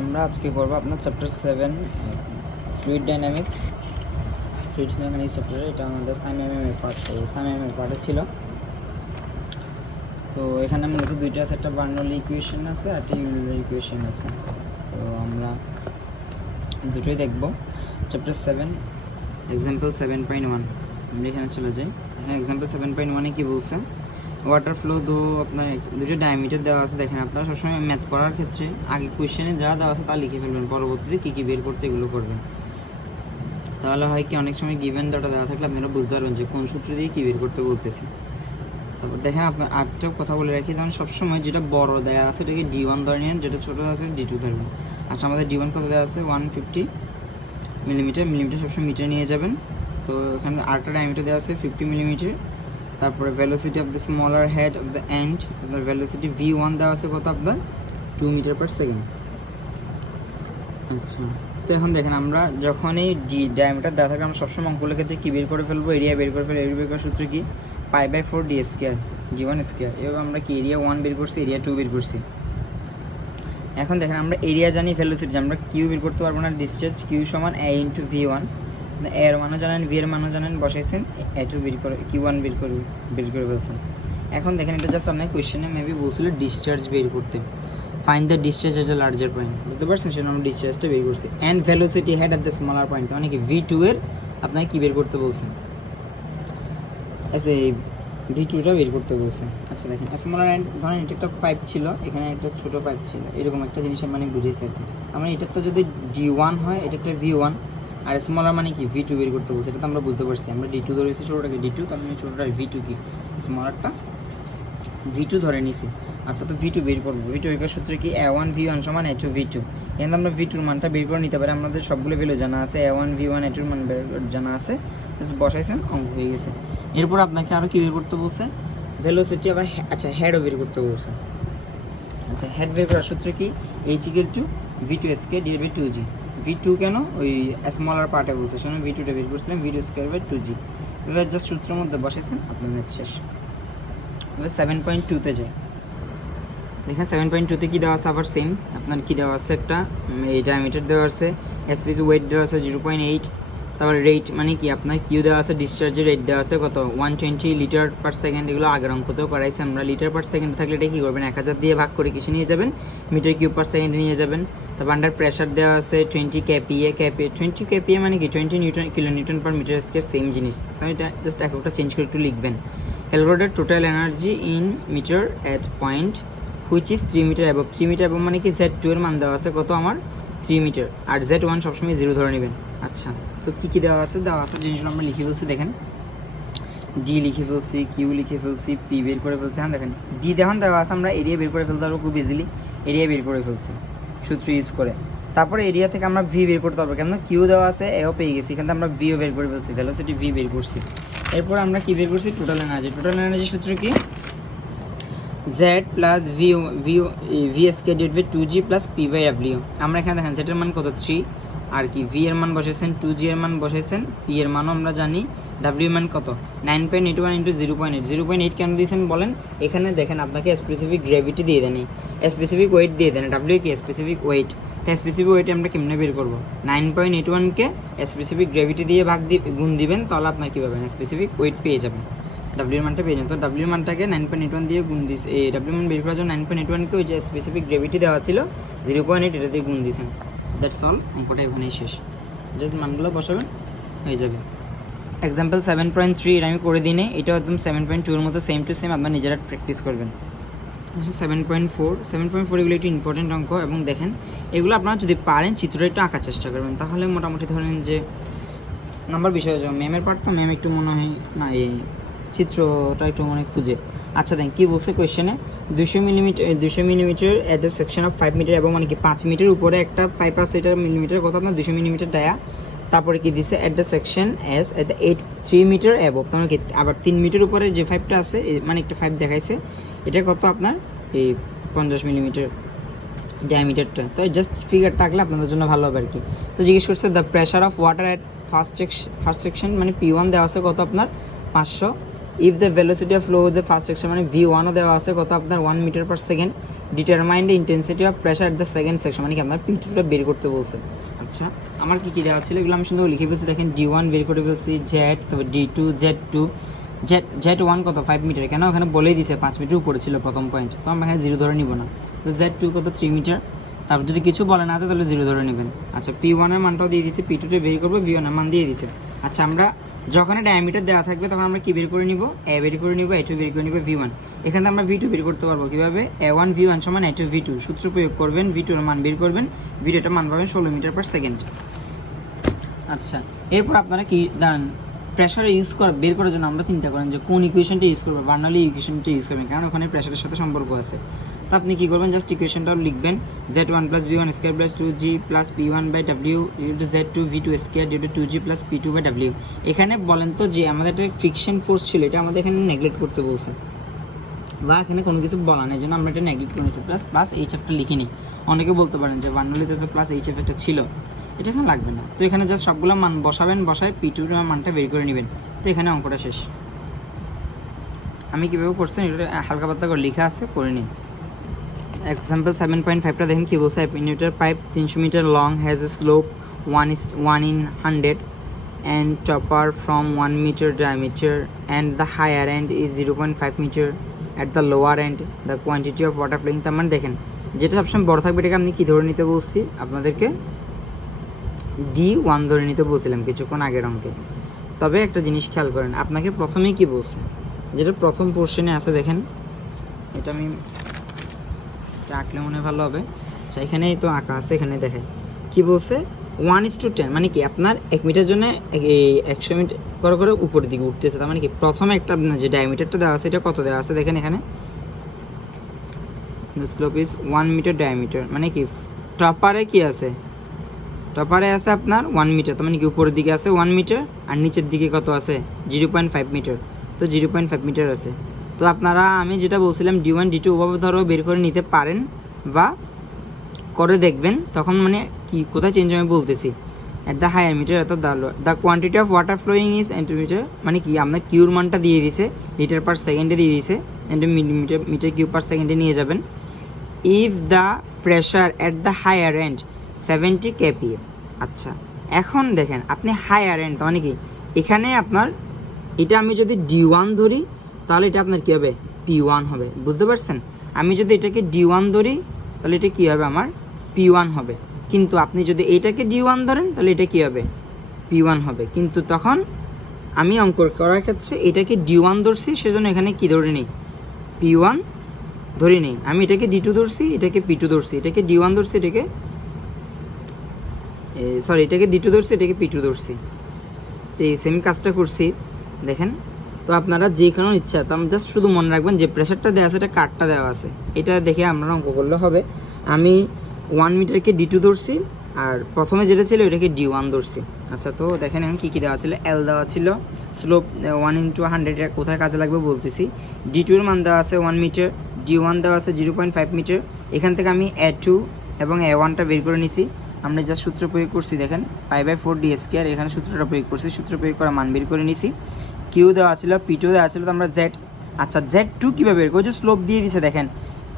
আমরা আজকে করব আপনার chapter 7 fluid dynamics. Fluid dynamics চ্যাপ্টারে এটা আমাদের সাইএমএম পার্ট, এই সাইএমএম পার্টে ছিল। তো এখানে মূলত দুইটা আছে, একটা বার্নৌলি ইকুয়েশন আছে আর একটা ইউলার ইকুয়েশন আছে। তো আমরা দুটোই দেখব। চ্যাপ্টার 7 এক্সাম্পল 7.1 আমরা এখানে চলে যাই। এখানে এক্সাম্পল 7.1 কি বলছে, ওয়াটার ফ্লো দো আপনার দুটো ডায়ামিটার দেওয়া আছে। দেখেন আপনারা সবসময় ম্যাথ করার ক্ষেত্রে আগে কোয়েশ্চেনে যা দেওয়া আছে তা লিখে ফেলবেন, পরবর্তীতে কী কী বের করতে এগুলো করবেন। তাহলে হয় কি, অনেক সময় গিভেন ডাটা দেওয়া থাকলে আপনারা বুঝতে পারবেন যে কোন সূত্র দিয়ে কী বের করতে বলতেছি। তারপর দেখেন আপনার আরেকটা কথা বলে রাখি, তখন সবসময় যেটা বড় দেওয়া আছে এটাকে D1 ধরে নেন, যেটা ছোটো আছে D2 ধরবেন। আচ্ছা, আমাদের D1 কত দেওয়া আছে 150 মিলিমিটার, মিলিমিটার সবসময় মিটার নিয়ে যাবেন। তো এখানে আরেকটা ডায়ামিটার দেওয়া আছে 50 মিলিমিটার। তারপরে velocity of the smaller head of the end, আপনার ভেলোসিটি V1 দেওয়া আছে কত আপনার 2 মিটার পার সেকেন্ড। আচ্ছা, তো এখন দেখেন আমরা যখন এই ডায়ামিটার দেওয়া থাকে আমরা সবসময় অঙ্কগুলোর ক্ষেত্রে কী বের করে ফেলবো, এরিয়া বের করে ফেলবো। এরিয়া বের করার সূত্র কি, π/4 d স্কোয়ার G1 স্কোয়ার। এভাবে আমরা কি এরিয়া 1 বের করছি, এরিয়া 2 বের করছি। এখন দেখেন আমরা এরিয়া জানি, ভেলোসিটি আমরা কিউ বের করতে পারবো না। ডিসচার্জ কিউ সমান A × V1, এর মানও জানেন, ভি এর মানও জানেন, বসাইছেন, A2 বের করে Q1 বের করে ফেলছেন। এখন দেখেন এটা জাস্ট আপনার কোয়েশ্চেনে মেবি বলছিল ডিসচার্জ বের করতে, find the discharge at the larger point, বুঝতে পারছেন? সেটা আমরা ডিসচার্জটা বের করছি। And velocity head at the smaller point, মানে কি V2 এর আপনাকে কী বের করতে বলছেন, এই V2টা বের করতে বলছে। আচ্ছা দেখেন স্মলার এন্ড, ধরেন এটা একটা পাইপ ছিল, এখানে একটা ছোটো পাইপ ছিল, এরকম একটা জিনিস মানে বুঝেছি আর কি। আমরা এটারটা যদি D1 হয়, এটা একটা V1, আর স্মলার মানে কি V2 বের করতে বলছে। এটা তো আমরা বুঝতে পারছি, আমরা D2 ধরেছি, ছোটোটাকে D2, তার মানে ছোটোটা V2 কি, স্মলারটা V2 ধরে নিছি। আচ্ছা, তো V2 বের করবো। V2 বের করার সূত্র কি, A1 V1 সমান A2 V2। এখানে আমরা V2 এর মানটা বের করে নিতে পারি, আমাদের সবগুলো ভ্যালু জানা আছে, A1 V1 A2 এর মান জানা আছে, বসাইছেন, অঙ্ক হয়ে গেছে। এরপর আপনাকে আরও কি বের করতে বলছে, ভেলোসিটি, আবার আচ্ছা হেডও বের করতে বলছে। আচ্ছা, হেড বের করার সূত্র কি, H = V2 square / 2G। V2 কেন, ওই স্মলার পার্টে বলছে, সেজন্য V2টা বের করছিলাম, V2 স্কয়ার / 2G। এবার জাস্ট সূত্রের মধ্যে বসাইছেন, আপনার ম্যাথ শেষ। এবার 7.2-তে যাই। দেখেন 7.2-তে কী দেওয়া আছে, আবার সেম আপনার কী দেওয়া আছে, একটা এই ডায়ামিটার দেওয়া আছে, এসপিসি ওয়েট দেওয়া আছে 0.8, তারপর রেট মানে কি আপনার কিউ দেওয়া আছে, ডিসচার্জের রেট দেওয়া আছে কত 120 লিটার পার সেকেন্ড। এগুলো আগের অঙ্কতেও করাইছে আমরা। লিটার পার সেকেন্ড থাকলে এটা কী করবেন, 1000 দিয়ে ভাগ করে কিসে নিয়ে যাবেন, মিটার কিউব পার সেকেন্ডে নিয়ে যাবেন। তারপর আন্ডার প্রেশার দেওয়া আছে 20 kPa। 20 kPa মানে কি 20 kilo newton per metre square, same জিনিস। তাহলে এটা জাস্ট একটা চেঞ্জ করে একটু লিখবেন। Calculated total energy in metre at point which is 3 metre above. 3 metre above মানে কি Z2 এর মান দেওয়া আছে কত আমার 3 মিটার, আর Z1 সবসময় 0 ধরে নেবেন। আচ্ছা, তো কী কী দেওয়া আছে জিনিসগুলো আমরা লিখে ফেলছি। দেখেন ডি লিখে ফেলছি, কিউ লিখে ফেলছি, পি বের করে ফেলছি। হ্যাঁ দেখেন ডি দেখুন দেওয়া আছে, আমরা এরিয়া বের করে ফেলতে পারবো খুব ইজিলি, এরিয়া বের করে ফেলছি সূত্র ইউজ করে। তারপরে এরিয়া থেকে আমরা ভি বের করতে পারবো, কেন কিউ দেওয়া আছে, এও পেয়ে গেছি, এখান থেকে আমরা ভিও বের করে ফেলছি, ভেলোসিটি ভি বের করছি। এরপর আমরা কী বের করছি, টোটাল এনার্জি। টোটাল এনার্জি সূত্র কি, Z + V square / 2G + P/W। আমরা এখানে দেখেন Z এর মান কত 3, আর কি V এর মান বসাইছেন, 2G এর মান বসাইছেন, P এর মানও আমরা জানি, W এর মান কত 9.81 × 0.8। 0.8 কেন দিয়েছেন বলেন, এখানে দেখেন আপনাকে স্পেসিফিক গ্র্যাভিটি দিয়ে দেন, স্পেসিফিক ওয়েট দিয়ে দেন, W কি স্পেসিফিক ওয়েট। তাই স্পেসিফিক ওয়েট আমরা কেমনে বের করবো, 9.81-কে স্পেসিফিক গ্র্যাভিটি দিয়ে গুণ দিবেন, তাহলে আপনার কী পাবেন, স্পেসিফিক ওয়েট পেয়ে যাবেন, ডাব্লিউ এর মানটা পেয়ে যাবেন। তো ডাব্লিউ এর মানটাকে 9.81 দিয়ে গুণ দিয়েছে, এই ডাব্লিউ মান বের করার জন্য 9.81-কে ওই যে স্পেসিফিক গ্র্যাভিটি দেওয়া ছিল 0.8, এটা দিয়ে গুণ দিয়েছেন। দ্যাটস অল, অঙ্কটা এখানেই শেষ। জাস্ট মানগুলো বসাবেন, হয়ে যাবে। এক্সাম্পল 7.3 এটা আমি করে দিই, এটাও একদম 7.2 এর মতো সেম টু সেম, আপনার নিজেরা প্র্যাকটিস করবেন। 7.4 এগুলো একটু ইম্পর্টেন্ট অঙ্ক, এবং দেখেন এগুলো আপনারা যদি পারেন চিত্রটা একটু আঁকার চেষ্টা করবেন, তাহলে মোটামুটি ধরেন যে নাম্বার বিষয় হয়ে যাবে। ম্যামের পার্ট তো ম্যাম একটু মনে হয় না, এই চিত্রটা একটু মনে খুঁজে। আচ্ছা দেখেন কী বলছে কোয়েশ্চেনে, 200 millimetre at a section of 5 metre, এবং মানে কি 5 মিটার উপরে একটা 5 আছে, এটা মিলিমিটার কথা আপনার 200 মিলিমিটার ডায়া। তারপরে কি দিছে, at the section S at the 3 metre above, মানে কি আবার 3 মিটার উপরে যে 5টা আছে, মানে একটা 5 দেখাইছে, এটা কত আপনার এই 50 মিলিমিটার ডায়ামিটারটা। তো জাস্ট ফিগারটা আঁকলে আপনাদের জন্য ভালো হবে আর কি। তো জিজ্ঞেস করছে the pressure of water at first section, মানে P1 দেওয়া আছে কত আপনার 500 if the velocity of flow the first section মানে V1ও দেওয়া আছে কত আপনার 1 metre per second, determine the intensity of pressure at the second section মানে কি আপনার P2টা বের করতে বলছে। আচ্ছা আমার কী কী দেওয়া ছিল এগুলো আমি সুন্দর লিখে ফেলছি। দেখেন D1 বের করে ফেলছি, জেড, তারপর D2, Z2, Z1 কত 5 মিটার, কেন ওখানে বলেই দিছে 5 মিটার উপরে ছিল প্রথম পয়েন্ট, তো আমরা এখানে 0 ধরে নিব না। তো Z2 কত 3 মিটার, তারপর যদি কিছু বলে না তাহলে 0 ধরে নেবেন। আচ্ছা P1 এর মানটাও দিয়ে দিছি, P2টা বের করবো, V1 এর মান দিয়ে দিছে। আচ্ছা আমরা যখন ডায়ামিটার দেওয়া থাকবে তখন আমরা কি বের করে নিব, A বের করে নিব, A2 বের করে নিব, V1। এখানে আমরা V2 বের করতে পারবো কিভাবে, A1 V1 সমান A2 V2, সূত্র প্রয়োগ করবেন, V2 এর মান বের করবেন, V2 মান পাবেন 16 মিটার পার সেকেন্ড। আচ্ছা এরপর আপনারা কি দাঁড়ান, প্রেশার ইউজ বের করার জন্য আমরা চিন্তা করেন যে কোন ইকুয়েশনটা ইউজ করবো, বার্নৌলি ইকুয়েশনটা ইউজ করবেন, কারণ ওখানে প্রেশারের সাথে সম্পর্ক আছে। তো আপনি কী করবেন, জাস্ট ইকুয়েশনটাও লিখবেন, Z1 + V1 square + 2G + P1/W Z2 V2 square / 2G + P2/W। এখানে বলেন তো যে আমাদের একটা ফ্রিকশন ফোর্স ছিল, এটা আমাদের এখানে নেগলেক্ট করতে বলছে, বা এখানে কোনো কিছু বলা নেই, যেন আমরা এটা নেগলেক্ট করে নিচ্ছি, প্লাস HF লিখে নিই। অনেকে বলতে পারেন যে বার্নৌলিতে তো +HF একটা ছিল, এটা এখানে লাগবে না। তো এখানে জাস্ট সবগুলো মান বসাবেন, বসায় P2 এর মানটা বের করে নেবেন। তো এখানে অঙ্কটা শেষ। আমি কীভাবে করছেন এটা হালকা পাতলা করে লেখা আছে, করে নিন। এক্সাম্পল 7.5টা দেখেন কী বলছে, metre pipe 300 metre long has a slope 1:100 and topper from 1 meter diameter and the higher end is 0.5 meter at the lower end the quantity of water flowing। তার মানে দেখেন যেটা সবসময় বড় থাকবে এটাকে আপনি কী ধরে নিতে বলছি, আপনাদেরকে D1 ধরে নিতে বলছিলাম কিছুক্ষণ আগের অঙ্কে। তবে একটা জিনিস খেয়াল করেন, আপনাকে প্রথমেই কি বলছে, যেটা প্রথম পোর্শনে আছে দেখেন, এটা আমি আঁকলে মনে ভালো হবে। আচ্ছা এখানেই তো আঁকা আছে, এখানে দেখায় কি বলছে 1:10 মানে কি আপনার 1 মিটার জন্য 100 মিটার করে করে উপরের দিকে উঠতেছে। তার মানে কি প্রথমে একটা আপনার যে ডায়ামিটারটা দেওয়া আছে এটা কত দেওয়া আছে দেখেন, এখানে স্লোপ ইজ 1 মিটার ডায়ামিটার, মানে কি টপারে কি আছে, টপারে আছে আপনার 1 মিটার, তার মানে কি উপরের দিকে আছে 1 মিটার আর নিচের দিকে কত আছে 0.5 মিটার, তো 0.5 মিটার আছে। তো আপনারা আমি যেটা বলছিলাম D1 D2 ওভাবে ধরো বের করে নিতে পারেন বা করে দেখবেন, তখন মানে কি কোথায় চেঞ্জ আমি বলতেছি, অ্যাট দ্য হায়ার মিটার অর্থাৎ the quantity of water flowing is metre, মানে কি আপনার কিউর মানটা দিয়ে দিছে, লিটার পার সেকেন্ডে দিয়ে দিছে, মিটার কিউব পার সেকেন্ডে নিয়ে যাবেন। If the pressure at the higher end 70 kPa। আচ্ছা এখন দেখেন আপনি হায়ার এন্ড মানে কি এখানে আপনার এটা আমি যদি D1 ধরি তাহলে এটা আপনার কী হবে P1 হবে, বুঝতে পারছেন। আমি যদি এটাকে D1 ধরি তাহলে এটা কী হবে আমার P1 হবে, কিন্তু আপনি যদি এটাকে D1 ধরেন তাহলে এটা কী হবে P1 হবে। কিন্তু তখন আমি অঙ্ক করার ক্ষেত্রে এটাকে D1 ধরছি, সেজন্য এখানে কি ধরে নিই P1 ধরে নিই। আমি এটাকে D2 ধরছি, এটাকে P2 ধরছি, এটাকে D1 ধরছি, এটাকে এটাকে D2 ধরছি, এটাকে P2 ধরছি, এই সেম কাজটা করছি দেখেন। তো আপনারা যে কোনো ইচ্ছা, তো আমি জাস্ট শুধু মনে রাখবেন যে প্রেশারটা দেওয়া আছে এটা কাটটা দেওয়া আছে, এটা দেখে আপনারা অঙ্ক করলে হবে। আমি 1 মিটারকে D2 ধরছি আর প্রথমে যেটা ছিল এটাকে D1 ধরছি। আচ্ছা তো দেখেন এখন কী কী দেওয়া ছিল, L দেওয়া ছিল, স্লোপ 1:100, এটা কোথায় কাজে লাগবে বলতেছি। D2 এর মান দেওয়া আছে 1 মিটার, D1 দেওয়া আছে 0.5 মিটার। এখান থেকে আমি A2 এবং A1টা বের করে নিছি, আমরা যা সূত্র প্রয়োগ করছি দেখেন π/4d², এখানে সূত্রটা প্রয়োগ করছি, সূত্র প্রয়োগ করা মান বের করে নিছি। কিউ দেওয়া ছিল, P2 দেওয়া ছিল, তো আমরা Z। আচ্ছা Z2 কীভাবে বের করবো, যে স্লোপ দিয়ে দিছে দেখেন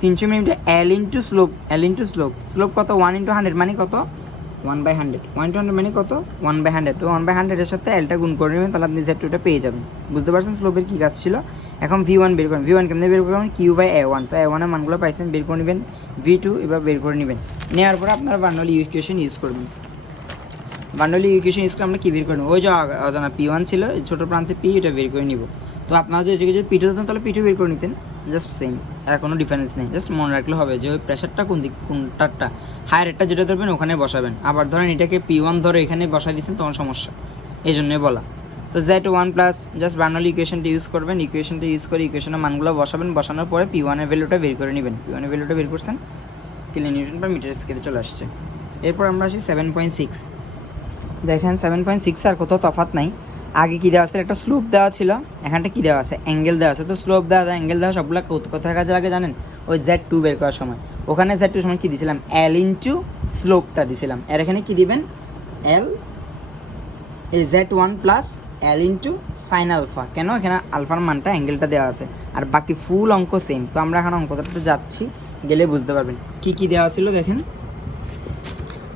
300 metre L into slope, slope কত 1:100 মানে কত 1/100, 1/100 মানে কত 1/100, তো 1/100 এর সাথে Lটা গুণ করে নেবেন, তাহলে আপনি Z2টা পেয়ে যাবেন। বুঝতে পারছেন স্লোপের কী কাজ ছিল। এখন V1 বের করেন, V1 কেমনি বের করবেন, Q/A1, তো A1 এর মানগুলো পাইছেন বের করে নেবেন, V2 এবার বের করে নেবেন। নেওয়ার পরে আপনারা বার্নৌলি ইকুয়েশন ইউজ করবেন। বার্নৌলি ইকুয়েশন ইউজ করে আমরা কী বের করে নেব, ওই যে অজানা P1 ছিল ছোটো প্রান্তে P, এটা বের করে নিব। তো আপনারা যদি P2 দিতেন তাহলে P2 বের করে নিতেন, জাস্ট সেম, আর কোনো ডিফারেন্স নেই। জাস্ট মনে রাখলে হবে যে ওই প্রেশারটা কোনটারটা হায়ার একটা যেটা ধরবেন ওখানে বসাবেন। আবার ধরেন এটাকে P1 ধরে এখানে বসাই দিচ্ছেন তখন সমস্যা, এই জন্যই বলা। তো Z1 plus just Bernoulli ইকুয়েশনটা use করবেন, ইকুয়েশনটা ইউজ করে ইকুয়েশনের মানগুলো বসাবেন, বসানোর পরে P1 এর ভ্যালুটা বের করে নেবেন। P1 এর ভ্যালুটা বের করছেন, কিলোনিউটন পার মিটার স্কয়ারে চলে আসছে। এরপর আমরা আসি 7.6। দেখেন 7.6 আর কোথাও তফাৎ নাই। আগে কী দেওয়া আছে, একটা স্লোপ দেওয়া ছিল, এখানটা কী দেওয়া আছে অ্যাঙ্গেল দেওয়া আছে। তো স্লোপ দেওয়া অ্যাঙ্গেল দেওয়া সবগুলো কোথায় কাজে লাগে জানেন, ওই Z2 বের করার সময়। ওখানে Z2 সময় কী দিয়েছিলাম L ইন্টু স্লোপটা দিয়েছিলাম, আর এখানে কী দিবেন L এই Z1 plus L into sine alpha. কেন? এখানে আলফার মানটা অ্যাঙ্গেলটা দেওয়া আছে, আর বাকি ফুল অঙ্ক সেম। তো আমরা এখন অঙ্কটা যাচ্ছি, গেলে বুঝতে পারবেন কি কি দেওয়া ছিল।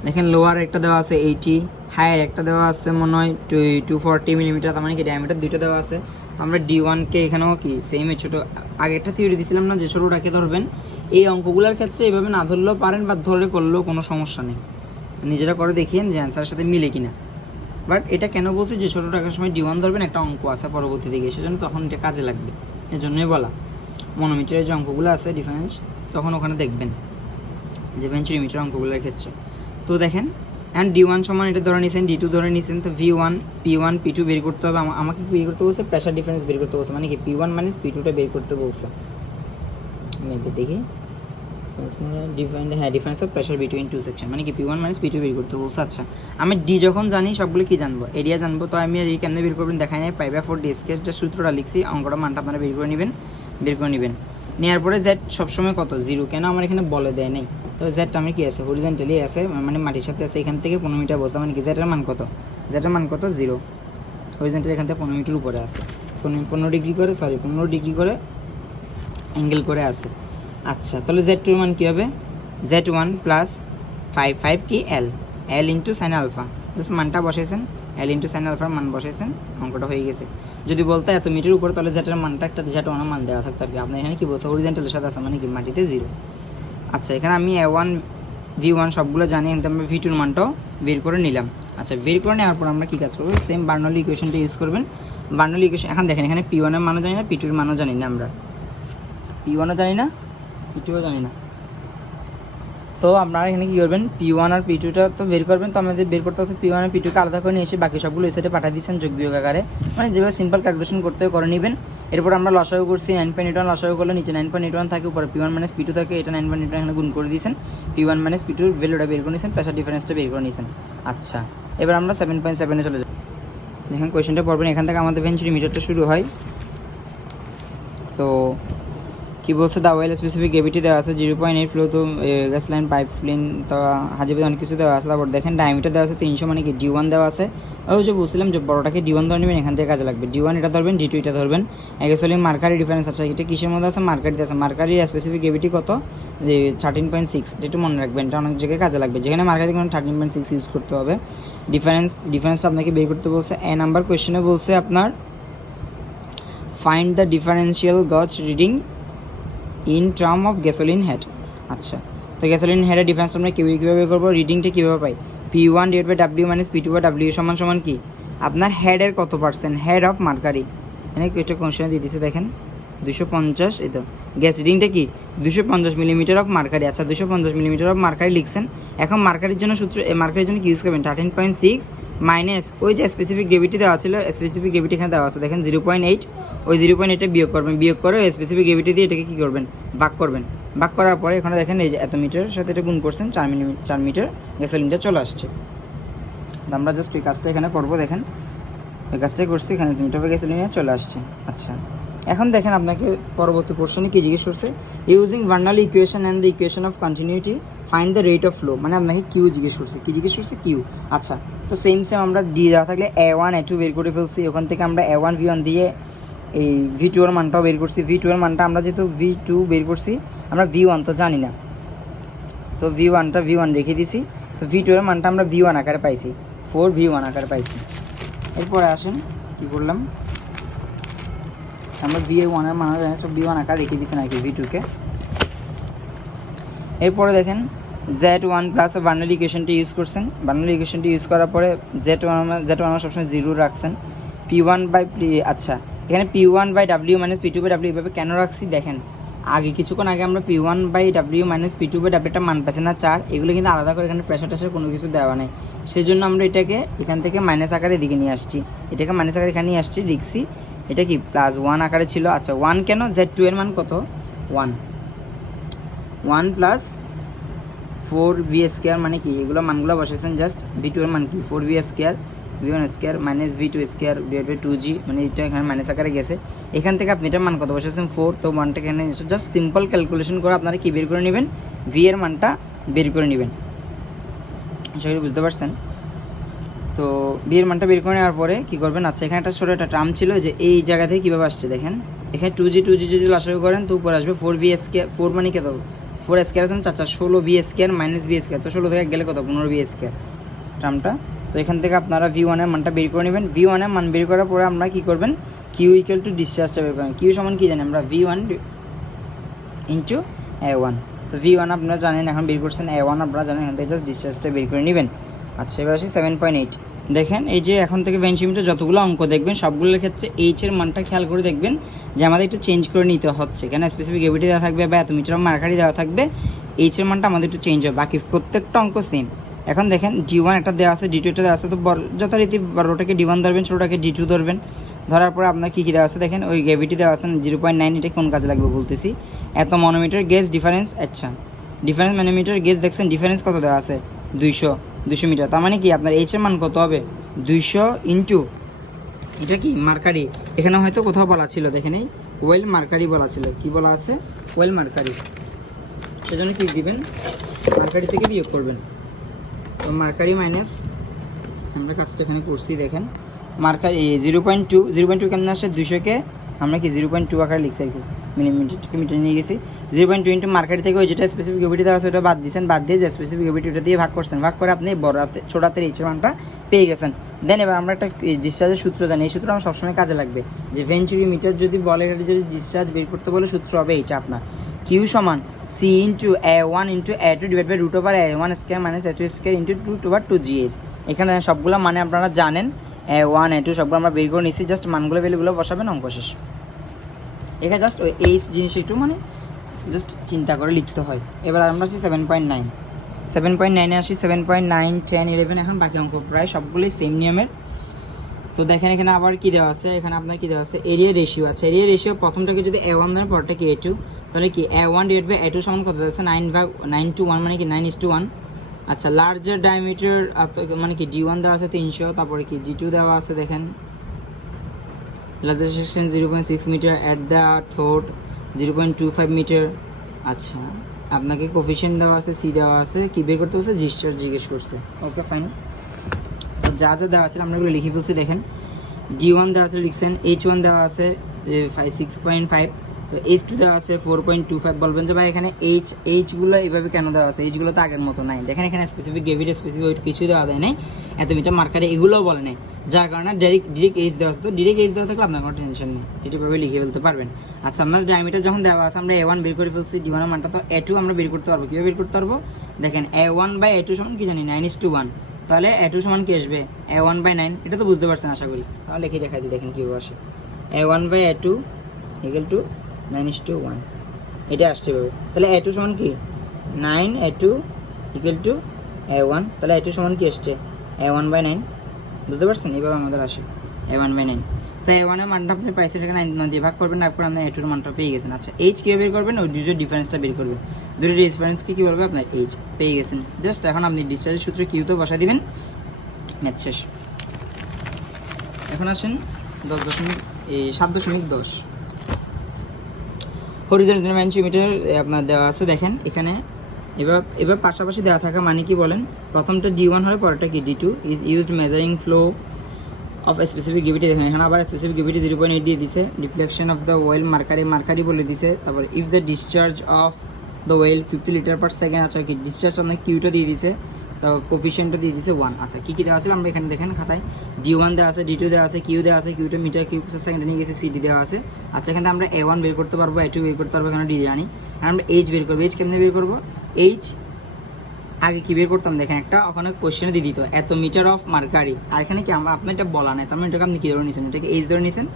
দেখেন লোয়ার একটা দেওয়া আছে 80, হায়ার একটা দেওয়া আছে মনে হয় 240 মিলিমিটার, তার মানে কি ডায়ামিটার দুইটা দেওয়া আছে। তো আমরা D1কে এখানেও কি সেম ছোটো, আগে একটা থিওরি দিয়েছিলাম না যে ছোটোটাকে ধরবেন। এই অঙ্কগুলোর ক্ষেত্রে এইভাবে না ধরলেও পারেন, বা ধরে করলেও কোনো সমস্যা নেই, নিজেরা করে দেখিয়েন যে অ্যান্সারের সাথে মিলে কিনা। বাট এটা কেন বলছি যে ছোটো টাকার সময় D1 ধরবেন, একটা অঙ্ক আছে পরবর্তী দিকে, সেজন্য তখন এটা কাজে লাগবে, এজন্যই বলা। মনোমিটারের যে অঙ্কগুলো আছে ডিফারেন্স, তখন ওখানে দেখবেন যে ভেঞ্চুরিমিটার অঙ্কগুলোর ক্ষেত্রে। তো দেখেন অ্যান্ড D1 সমান এটা ধরে নিয়েছেন, D2 ধরে নিয়েছেন। তো V1 P1 P2 বের করতে হবে। আমাকে বের করতে বলছে প্রেশার ডিফারেন্স বের করতে বলছে, মানে কি P1 মাইনাস P2টা বের করতে বলছে। আমি একবার দেখি, difference of pressure between two section, মানে কি P1 মাইনাস P2 বের করতে বলছে। আচ্ছা, আমি ডি যখন জানি সবগুলো কি জানবো, এরিয়া জানবো। তো আমি এই কেমনে বের করবেন দেখাই নাই, পাই/4 ডি স্কয়ার, যে সূত্রটা লিখছি, অঙ্কটা মানটা আপনারা বের করে নেবেন। নেওয়ার পরে জেড সবসময় কত? 0। কেন? আমার এখানে বলে দেয় নেই। তবে জেডটা আমার কি আছে? হরিজেন্টালি আছে, মানে মাটির সাথে আছে। এখান থেকে 15 মিটার বসতাম, মানে কি জেডের মান কত? 0। হরিজেন্টালি এখান থেকে 15 মিটার উপরে আছে, 15 ডিগ্রি করে অ্যাঙ্গেল করে আছে। আচ্ছা, তাহলে Z2 এর মান কী হবে? Z1 প্লাস 5 কি L into sine alpha, just মানটা বসাইছেন, L ইন্টু সাইন আলফার মান বসাইছেন, অঙ্কটা হয়ে গেছে। যদি বলতে এত মিটার উপরে, তাহলে জেটের মানটা একটা Z1 মান দেওয়া থাকতো আর কি। আপনার এখানে কী বলছে? হরিজেন্টালের সাথে আছে, মানে কি মাটিতে 0। আচ্ছা, এখানে আমি A1 V1 সবগুলো জানি, কিন্তু আমরা V2 মানটাও বের করে নিলাম। আচ্ছা, বের করে নেওয়ার পর আমরা কী কাজ করবো? সেম বার্নলি ইকুয়েশনটা ইউজ করবেন। বার্নলি ইকুয়েশন এখন দেখেন, এখানে P1 এর মানও জানি না, P2 এর মানও জানি না, আমরা P1ও জানি না, P2ও জানি না। তো আপনারা এখানে কী করবেন? P1 আর P2টা তো বের করবেন। তো আমাদের বের করতে হচ্ছে P1 আর P2কে আলাদা করে নিয়ে এসে বাকি সবগুলো এই সাইডে পাঠিয়ে দিচ্ছেন যোগ বিয়োগ আকারে, মানে যেভাবে সিম্পল ক্যালকুলেশন করতে করে নেবেন। এরপর আমরা লসাগু করছি 9.81, লসাগু করলে নিচে 9.81 থাকে, উপরে P1 মাইনাস P2 থাকে, এটা 9.81 এখানে গুণ করে দিয়েছেন, P1 মাইনাস P2 ভ্যালুটা বের করে নিয়েছেন, প্রেশার ডিফারেন্সটা বের করে নিয়েছেন। আচ্ছা, এবার আমরা 7.7-এ চলে যাব। দেখেন কোয়েশ্চেনটা পড়বেন, এখান থেকে আমাদের ভেঞ্চুরিমিটারটা শুরু হয়। তো কি বলছে? দা ওয়েল স্পেসিফিক গ্রেভিটি দেওয়া আছে 0.8 ফ্লো, তো গ্যাস লাইন পাইপ লাইন, তো হাজিবে অনেক কিছু দেওয়া আছে। তারপর দেখেন ডায়ামিটার দেওয়া আছে 300, মানে কি D1 দেওয়া আছে। ওই যে বলছিলাম যে বড়টাকে D1 ধরে নেবেন, এখান থেকে কাজে লাগবে। D1 এটা ধরবেন, D2 এটা ধরবেন। অ্যাকচুয়ালি মার্কারি ডিফারেন্স আছে, এটা কিসের মধ্যে আছে? মার্কারিতে আছে। মার্কারির স্পেসিফিক গ্রেভিটি কত? 13.6, এটা একটু মনে রাখবেন, এটা অনেক জায়গায় কাজে লাগবে। যেখানে মার্কারি কোনো 13.6 ইউজ করতে হবে। ডিফারেন্সটা আপনাকে বের করতে বলছে। এ নাম্বার কোয়েশ্চেনে বলছে আপনার ফাইন্ড দ্য ডিফারেন্সিয়াল গজ reading in term of gasoline head. আচ্ছা, তো গ্যাসোলিন হেডের ডিফারেন্সটা আমরা কীভাবে করবো? রিডিংটা কীভাবে পাই? P1/W মাইনাস P2/W সমান কি? আপনার হেডের কত পার্সেন্ট? হেড অফ মার্কারি, এখানে একটা কোশ্চেন দিয়ে দিচ্ছে, দেখেন 250। এই তো গ্যাস রিডিংটা কি? 250 মিলিমিটার অফ মার্কারি। আচ্ছা, 250 মিলিমিটার অফ মার্কারি লিখছেন। এখন মার্কারির জন্য সূত্র, মার্কারির জন্য কি ইউজ করবেন? 13.6 মাইনাস ওই যে স্পেসিফিক গ্রেভিটি দেওয়া ছিল, স্পেসিফিক গ্রেভিটি এখানে দেওয়া আছে, দেখেন 0.8, ওই 0.8 বিয়োগ করবেন, বিয়োগ করে স্পেসিফিক গ্রেভিটি দিয়ে এটাকে কী করবেন? ভাগ করবেন। ভাগ করার পরে এখানে দেখেন এই যে এত মিটারের সাথে এটা গুণ করছেন, 4 মিটার গ্যাসোলিনটা চলে আসছে। আমরা জাস্ট ওই কাজটা এখানে করবো। দেখেন ওই কাজটাই করছি, এখানে 2 মিটার গ্যাসোলিন চলে আসছে। আচ্ছা, এখন দেখেন আপনাকে পরবর্তী প্রশ্নে কী জিজ্ঞেস করছে? Using Burnley equation and the equation of continuity find the rate of flow, মানে আপনাকে কিউ জিজ্ঞেস করছে। কি জিজ্ঞেস করছে? কিউ। আচ্ছা, তো সেম আমরা ডি দেওয়া থাকলে A1 A2 বের করে ফেলছি। ওখান থেকে আমরা A1 V1 দিয়ে এই V2 এর মানটাও বের করছি। V2 এর মানটা আমরা যেহেতু V2 বের করছি, আমরা V1 তো জানি না, তো V1 রেখে দিছি। তো V2 এর মানটা আমরা V1 আকারে পাইছি, 4V1 আকারে পাইছি। এরপরে আসেন কী করলাম, আমরা V1 এর মান জানি, সব V1 আকার রেখে দিচ্ছেন আর কি V2-কে। এরপরে দেখেন Z1 প্লাস বার্নলি ইকুয়েশনটি ইউজ করছেন। বার্নলি ইকুয়েশনটি ইউজ করার পরে Z1 আমরা সবসময় 0 রাখছেন। আচ্ছা, এখানে P1/W মাইনাস P2/W এভাবে কেন রাখছি? দেখেন কিছুক্ষণ আগে আমরা P1/W মাইনাস P2/W একটা মান পাচ্ছি না 4, এগুলো কিন্তু আলাদা করে এখানে প্রেশার টেশার কোনো কিছু দেওয়া নেই। সেই জন্য আমরা এটাকে এখান থেকে মাইনাস আকারে দিকে নিয়ে আসছি, এটাকে মাইনাস আকারে এখানে নিয়ে আসছি, লিখছি এটা কি +1 আকারে ছিল। আচ্ছা, 1 কেন? Z2 এর মান কত? 1 প্লাস 4V স্কোয়ার, মানে কি এগুলো মানগুলো বসেছেন জাস্ট। V2 এর মান কি? 4V square, V1 square minus V2 square divide 2G, মানে এটা এখানে মাইনাস আকারে গেছে। এখান থেকে আপনি এটার মান কত বসেছেন? 4, তো মানটাকে এখানে জাস্ট সিম্পল ক্যালকুলেশন করে আপনারা কি বের করে নেবেন? V এর মানটা বের করে নেবেন। আশা করি বুঝতে পারছেন। তো তো বি এর মানটা বের করে নেওয়ার পরে কী করবেন, আচ্ছা এখানে একটা ছোটো একটা টার্ম ছিল যে এই জায়গা থেকে কীভাবে আসছে দেখেন, এখানে 2g যদি লাসাগু করেন তো উপরে আসবে 4b স্কোয়ার, 4 মানে কত 4 স্কোয়ার আছেন 4 16b square minus b square, তো 16 থেকে গেলে কত 15b স্কোয়ার টার্মটা। তো এখান থেকে আপনারা v1 এর মানটা বের করে নেবেন। v1 এর মান বের করার পরে আপনারা কী করবেন, কিউ ইকুয়াল টু ডিসচার্জটা বের করবেন। কিউ সমান কী জানেন আমরা, v1 ইন্টু a1। তো v1 আপনারা জানেন, এখন বের করছেন, a1 আপনারা জানেন, এখান থেকে জাস্ট ডিসচার্জটা বের করে নেবেন। আচ্ছা এবার আসি 7.8। দেখেন এই যে এখন থেকে বেঞ্চিমিটার যতগুলো অঙ্ক দেখবেন সবগুলোর ক্ষেত্রে এইচ এর মানটা খেয়াল করে দেখবেন যে আমাদের একটু চেঞ্জ করে নিতে হচ্ছে, কেন স্পেসিফিক গ্র্যাভিটি দেওয়া থাকবে বা এত মিটার অফ মার্কারি দেওয়া থাকবে, এইচ এর মানটা আমাদের একটু চেঞ্জ হবে, বাকি প্রত্যেকটা অঙ্ক সেম। এখন দেখেন d1 একটা দেওয়া আছে, d2 একটা দেওয়া আছে, তো যথারীতি বড়োটাকে d1 ধরবেন, ছোটোটাকে d2 ধরবেন। ধরার পরে আপনার কী কী দেওয়া আছে দেখেন, ওই গ্র্যাভিটি দেওয়া আছে 0.9, এটা কোন কাজে লাগবে বলতেছি, এত মনোমিটার গেজ ডিফারেন্স। আচ্ছা ডিফারেন্স ম্যানোমিটার গেজ দেখছেন ডিফারেন্স কত দেওয়া আছে 200 মিটার, তার মানে কি আপনার এইচ এর মান কত হবে 200 ইন্টু এটা কি মার্কারি, এখানে হয়তো কোথাও বলা ছিল দেখেন এই ওয়েল মার্কারি বলা ছিল, কি বলা আছে ওয়েল মার্কারি, সেজন্য কি দিবেন মার্কারি থেকে বিয়োগ করবেন। তো মার্কারি মাইনাস আমরা কাজটা এখানে করছি দেখেন, মার্কারি 0.2 কেমন আসে 200-কে আমরা কি 0.2 আকারে লিখছি আর কি, মিটার নিয়ে গেছি। 0.2 ইন্টু মার্কারি থেকে ওই যেটা স্পেসিফিক গ্র্যাভিটি দেওয়া আছে ওটা বাদ দিয়েছেন, বাদ দিয়ে যে স্পেসিফিক গ্র্যাভিটি ওটা দিয়ে ভাগ করছেন, ভাগ করে আপনি বড় হাতে ছোট হাতের এইচের মানটা পেয়ে গেছেন। দেন এবার আমরা একটা ডিসচার্জের সূত্র জানি, এই সূত্র আমার সবসময় কাজে লাগবে, যে ভেঞ্চুরি মিটার যদি বলে এটা যদি ডিসচার্জ বের করতে বলে সূত্র হবে এইটা আপনার, কিউ সমান C into a1 into a2 divide by root over a1 square minus a2 square into 2/2gh। এখানে সবগুলো মানে আপনারা জানেন, a1 a2 সবগুলো আমরা বের করে নিচ্ছি, জাস্ট মানগুলো ভ্যালুগুলো বসাবেন, অঙ্ক শেষ। এখানে জাস্ট ওই এই জিনিস একটু মানে জাস্ট চিন্তা করে লিখতে হয়। এবার আমরা আসি 7.9 আসি 7.9 10 11, এখন বাকি অঙ্ক প্রায় সবগুলোই সেম নিয়মের। তো দেখেন এখানে আবার কি দেওয়া আছে, এখানে আপনার কি দেওয়া আছে এরিয়া রেশিও আছে, এরিয়া রেশিও প্রথমটাকে যদি a1 ধরেন পরটা কি a2, তাহলে কি a1 ডিভাইড বাই a2 সমান কত আছে 9/1 মানে কি 9:1। আচ্ছা লার্জার ডায়ামিটার মানে কি d1 দেওয়া আছে 300, তারপরে কি d2 দেওয়া আছে দেখেন larger section 0.6 metre, at the throat 0.25 metre. আচ্ছা আপনাকে কোফিশিয়েন্ট দেওয়া আছে, সি দেওয়া আছে, কি বের করতে হচ্ছে ডিসচার্জ জিজ্ঞেস করছে, ওকে ফাইন। তো যা যা দেওয়া আছে আমরা এগুলো লিখে ফেলছি দেখেন, d1 দেওয়া আছে লিখছেন, h1 দেওয়া আছে 6.5, তো h2 দেওয়া আছে 4.25। বলবেন যে ভাই এখানে এইচগুলো এইভাবে কেন দেওয়া আছে, এইচগুলো তো আগের মতো নাই, দেখেন এখানে স্পেসিফিক গ্র্যাভিটি স্পেসিফিক ওয়েট কিছুই দেওয়া দেয় নাই, এত মিটার মার্কারে এগুলোও বলে নেই, যার কারণে ডিরেক্ট এইচ দেওয়া আছে। তো ডিরেক্ট এইচ দেওয়া থাকলে আপনার কোনো টেনশন নেই, এটিভাবে লিখে ফেলতে পারবেন। আচ্ছা আমরা ডায়ামিটার যখন দেওয়া আছে আমরা a1 বের করে ফেলছি, d1 এর মানটা, তো a2 আমরা বের করতে পারবো, কীভাবে বের করতে পারবো দেখেন a1 বাই a2 সমান কি জানি 9:1, তাহলে a2 সমান কি আসবে a1 বাই 9, এটা তো বুঝতে পারছেন আশা করি, তাহলে লিখে দেখাই দিই দেখেন কীভাবে আসে, a1 by a2 equal to 9:1, এটা আসতে পারবে। তাহলে a2 সমান কি 9, a2 ইকুয়াল টু a1, তাহলে a2 সমান কি আসছে a1 বাই 9, বুঝতে পারছেন এইভাবে আমাদের আসে a1 বাই 9। তো a1 এর মানটা আপনি পাইছেন, এখানে 9 দিয়ে ভাগ করবেন, তারপর আপনি a2 এর মানটা পেয়ে গেছেন। আচ্ছা এইচ কীভাবে বের করবেন, ওই দুটোর ডিফারেন্সটা বের করবেন, দুটোর ডিফারেন্সকে কী বলবে আপনার এইচ পেয়ে গেছেন, জাস্ট এখন আপনি ডিসচার্জের সূত্র কিউতে বসা দিবেন, ম্যাথ শেষ। এখন আসেন 7.10 হরিজন্টাল ম্যানচিমিটার আপনার দেওয়া আছে দেখেন এখানে, এবার পাশাপাশি দেওয়া থাকা মানে কি বলেন, প্রথমটা d1 হলে পরেরটা কি d2 is used measuring flow of specific gravity. দেখেন এখানে আবার স্পেসিফিক গ্র্যাভিটি 0.8 দিয়ে দিছে, deflection of the well mercury বলে দিছে, তারপর if the discharge of the well 50 litre per second. আচ্ছা কি ডিসচার্জ আপনার কিউটা দিয়ে দিছে, তো কোফিশিয়েন্টটা দিয়ে দিছে 1। আচ্ছা কী কী দেওয়া আছে আমরা এখানে দেখেন খাতায়, d1 দেওয়া আছে, d2 দেওয়া আছে, কিউ দেওয়া আছে, কিউটা মিটার কিউব পার সেকেন্ড নিয়ে গেছে, সিডি দেওয়া আছে। আচ্ছা এখানে আমরা a1 বের করতে পারবো, a2 বের করতে পারবো, এখানে ডি জানি, আর আমরা এইচ বের করবো। এইচ কেমনে বের করবো, এইচ আগে কী বের করতাম দেখেন, একটা ওখানে কোয়েশ্চেনে দিয়ে দিত এত মিটার অফ মার্কারি, আর এখানে কি আমরা আপনার এটা বলা নাই, তার মানে এটাকে আপনি কী ধরে নিয়েছেন, এটাকে এইচ ধরে নিয়েছেন,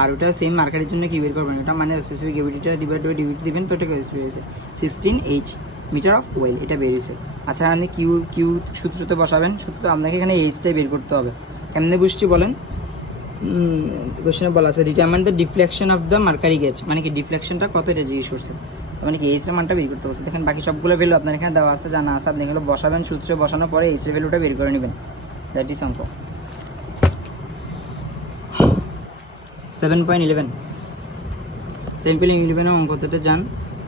আর ওটা সেম মার্কারির জন্য কী বের করবেন, এটা মানে স্পেসিফিক গ্র্যাভিটিটা ডিভাইড বাই ডিভিটি দিবেন, তো এটা বেরিয়েছে 16H মিটার অফ ওয়েল, এটা বেরিয়েছে। আচ্ছা আপনি কিউ সূত্রতে বসাবেন, সূত্র আপনাকে এখানে এইচটাই বের করতে হবে, কেমনে বুঝছি বলেন, কোয়েশ্চেনে বলা আছে determine the deflection of the mercury gauge, মানে কি ডিফ্লেকশনটা কত এটা জিজ্ঞেস করছে, মানে কি এইচের মানটা বের করতে বলছে। দেখেন বাকি সবগুলো ভ্যালু আপনার এখানে দেওয়া আছে, জানা আছে, আপনি এগুলো বসাবেন, সূত্রে বসানোর পরে এইচের ভ্যালুটা বের করে নেবেন, দ্যাট ইজ অঙ্ক। 7.11 অঙ্কতে যান,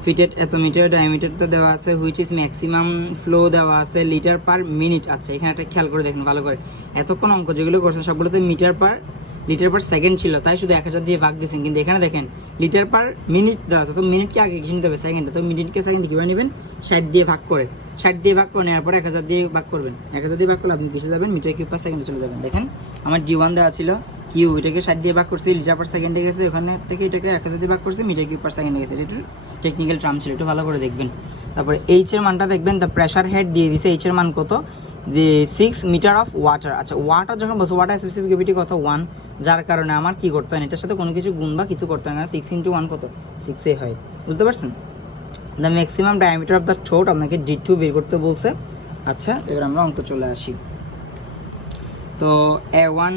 ফিটেড এত মিটার, ডায়ামিটার তো দেওয়া আছে, হুইচ ইজ ম্যাক্সিমাম ফ্লো দেওয়া আছে লিটার পার মিনিট। আচ্ছা এখানে একটা খেয়াল করে দেখুন ভালো করে, এতক্ষণ অঙ্ক যেগুলো করছেন সবগুলোতে লিটার পার সেকেন্ড ছিল, তাই শুধু 1000 দিয়ে ভাগ দিয়েছেন, কিন্তু এখানে দেখেন লিটার পার মিনিট দেওয়া আছে, তো মিনিটকে আগে কিছু নিতে হবে সেকেন্ডে, তো মিনিটকে সেকেন্ডে কীভাবে নেবেন 60 দিয়ে ভাগ করে, 60 দিয়ে ভাগ করে নেওয়ার পরে 1000 দিয়ে ভাগ করবেন, 1000 দিয়ে ভাগ করলে আপনি কিসে যাবেন মিটার কিউব পার সেকেন্ডে চলে যাবেন। দেখেন আমার D1 দেওয়া ছিল, কিউ এটাকে 60 দিয়ে ভাগ করছি লিটার পার সেকেন্ডে গেছে, ওখানে থেকে এটাকে 1000 দিয়ে ভাগ করছি মিটার কিউব পার সেকেন্ডে গেছে, এটা একটু টেকনিক্যাল টার্ম ছিল, একটু ভালো করে দেখবেন। তারপরে এইচ এর মানটা দেখবেন, দ্য প্রেশার হেড দিয়ে দিছে, এইচ এর মান কত যে 6 মিটার অফ ওয়াটার। আচ্ছা ওয়াটার যখন বলছো ওয়াটার স্পেসিফিক গ্র্যাভিটি কত 1, যার কারণে আমার কি করতে হয় এটার সাথে কোনো কিছু গুণ বা কিছু করতে হয় না, 6 × 1 কত 6 হয়, বুঝতে পারছেন। The maximum diameter of the throat আপনাকে D2 বের করতে বলছে। আচ্ছা এবার আমরা অঙ্ক চলে আসি। তো A1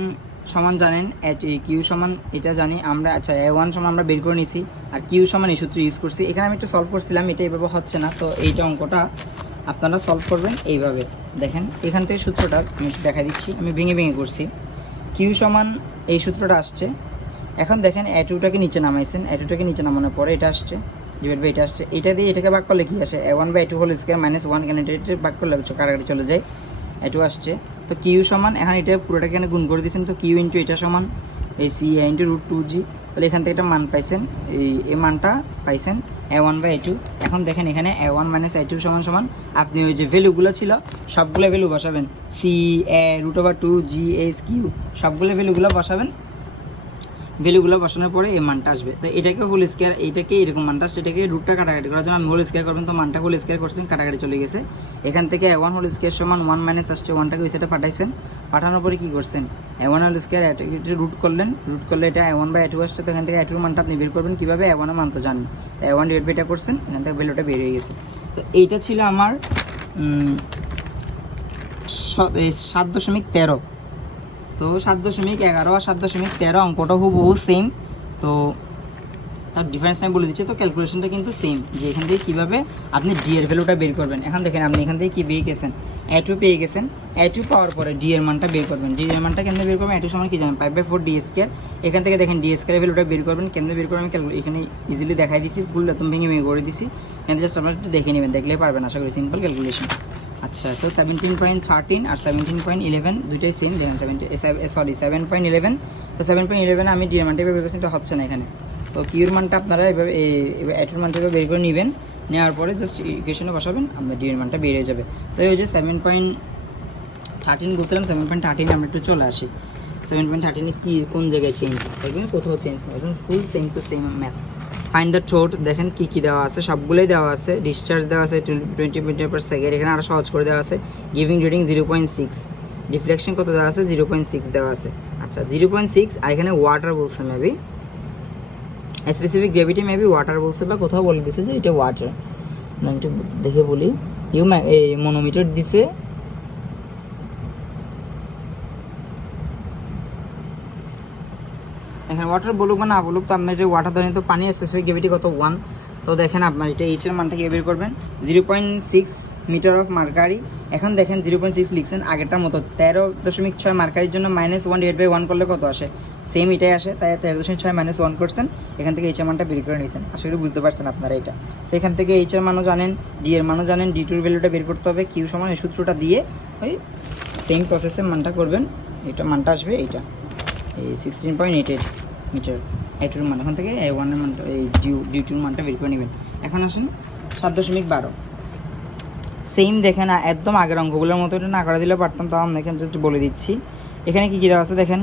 সমান জানেন, কিউ সমান এটা জানি আমরা। আচ্ছা A1 সমান আমরা বের করে নিছি, আর কিউ সমান এই সূত্র ইউজ করছি। এখানে আমি একটু সলভ করছিলাম, এটা এইভাবে হচ্ছে না, তো এইটা অঙ্কটা আপনারা সলভ করবেন এইভাবে। দেখেন এখান থেকে সূত্রটা আমি দেখা দিচ্ছি, আমি ভেঙে ভেঙে করছি। কিউ সমান এই সূত্রটা আসছে, এখন দেখেন A2টাকে নিচে নামাইছেন, A2টাকে নিচে নামানোর পরে এটা আসছে ডিভাইড বাই এটা আসছে, এটা দিয়ে এটাকে ভাগ করলে কি আসে A1/A2 হোল স্কয়ার মাইনাস 1, কেন এটা ভাগ করলে কাটাকাটি চলে যায়, A2 আসছে। তো কিউ সমান এখন এটা পুরোটাকে এখানে গুণ করে দিয়েছেন, তো কিউ ইন্টু এটা সমান এই সি ইন্টু √2g, তাহলে এখান থেকে একটা মান পাইছেন, এই মানটা পাইছেন A1/A2। এখন দেখেন এখানে A1 - A2 সমান সমান আপনি ওই যে ভ্যালুগুলো ছিল সবগুলো ভ্যালু বসাবেন, সি এ √2g h কিউ সবগুলো ভ্যালুগুলো বসাবেন, ভ্যালুগুলো বসানোর পরে এই মানটা আসবে। তো এটাকে হোল স্কয়ার, এইটাকে এরকম মানটা সেটাকে রুটটা কাটাকাটি করার জন্য আমি হোল স্কয়ার করবেন, তো মানটা হোল স্কয়ার করছেন, কাটাকাটি চলে গেছে। এখান থেকে A1 হোল স্কয়ার সমান 1 মাইনাস আসছে, 1টাকে ওই সাইডে পাঠাইছেন, পাঠানোর পরে কি করছেন A1 হোল স্কয়ার এটা রুট করলেন, রুট করলে এটা A1/A2 আসছে, তো এখান থেকে A2 এর মানটা আপনি বের করবেন কিভাবে, A1 এর মান তো জানেন, A1 ডিভাইড বাই এটা করছেন, এখান থেকে ভ্যালুটা বের হয়ে গেছে। তো এইটা ছিল আমার 7.13। তো 7.11 আর 7.13 অঙ্কটা হুবহু সেম, তো তার ডিফারেন্স আমি বলে দিচ্ছি। তো ক্যালকুলেশনটা কিন্তু সেম, যে এখান থেকে কীভাবে আপনি ডি এর ভ্যালুটা বের করবেন। এখন দেখেন আপনি এখান থেকে কী পেয়ে গেছেন, A2 পেয়ে গেছেন, A2 পাওয়ার পরে ডি এর মানটা বের করবেন, ডি এর মানটা কেমনে বের করবেন, A2 সমান কি জানেন 5/4 ডি স্কয়ার। এখান থেকে দেখেন ডি স্কয়ারের ভ্যালুটা বের করবেন, কেমনে বের করবেন এখানে ইজিলি দেখাই দিছি, ফুল একদম ভেঙে ভেঙে করে দিছি, এখান থেকে জাস্ট আপনারা একটু দেখে নেবেন, দেখলেই পারবেন আশা করি, সিম্পল ক্যালকুলেশন। আচ্ছা তো 17.13 আর 17.11 দুইটাই সেম, দেখেন 7.11, তো 7.11 আমি ডি এর মানটা বের করছি, এটা হচ্ছে না এখানে। তো কিউর মানটা আপনারা এভাবে A2 মানটা বের করে নেবেন, নেওয়ার পরে জাস্ট ইকুয়েশনে বসাবেন, আপনার ডি এর মানটা বেরিয়ে যাবে। তো এই যে 7.13 বলছিলাম, 7.13 আমরা একটু চলে আসি। 7.13 কি কোন জায়গায় চেঞ্জ, দেখবেন কোথাও চেঞ্জ না, একদম ফুল same to same math. Find the throat, দেখেন কী কী দেওয়া আছে, সবগুলোই দেওয়া আছে। ডিসচার্জ দেওয়া আছে 20 মিটার/সেকেন্ড, এখানে আরও সহজ করে দেওয়া আছে। গিভিং রিডিং 0.6, ডিফ্লেকশন কত দেওয়া আছে 0.6 দেওয়া আছে। আচ্ছা 0.6, আর এখানে ওয়াটার বলছে maybe, specific gravity maybe water বলছে, বা কোথাও বলে দিছে যে এটা ওয়াটার, আমি একটু দেখে বলি। মনোমিটার দিছে, এখানে ওয়াটার বলুক বা না বলুক, তো আপনার যে ওয়াটার ধরেন, তো পানি স্পেসিফিক গ্র্যাভিটি কত 1। তো দেখেন আপনার এটা এইচ এর মানটা কীভাবে বের করবেন, 0.6 মিটার অফ মার্কারি। এখন দেখেন 0.6 লিখছেন আগেরটার মতো, 13.6 মার্কারির জন্য -1 ডিভাইড বাই 1 করলে কত আসে, সেম এটাই আসে, তাই 13.6 - 1 করছেন, এখান থেকে এইচ এর মানটা বের করে নিয়েছেন। আশা করি বুঝতে পারছেন আপনারা এটা। তো এখান থেকে এইচ এর মানও জানেন, ডি এর মানও জানেন, D2 এর ভ্যালুটা বের করতে হবে, কিউ সমান এই সূত্রটা দিয়ে ওই সেম প্রসেসে মানটা করবেন, এটা মানটা আসবে এইটা, এই 16.88 মিটার A2 এর মান। এখান থেকে A1 এর মানটা, এই D2 এর মানটা বের করে নেবেন। এখন আসেন 7.12, সেম দেখেন একদম আগের অঙ্কগুলোর মতো, এটা না করে দিলে পারতাম, তাও আমি এখানে জাস্ট বলে দিচ্ছি। এখানে কী কী দেওয়া আছে দেখেন,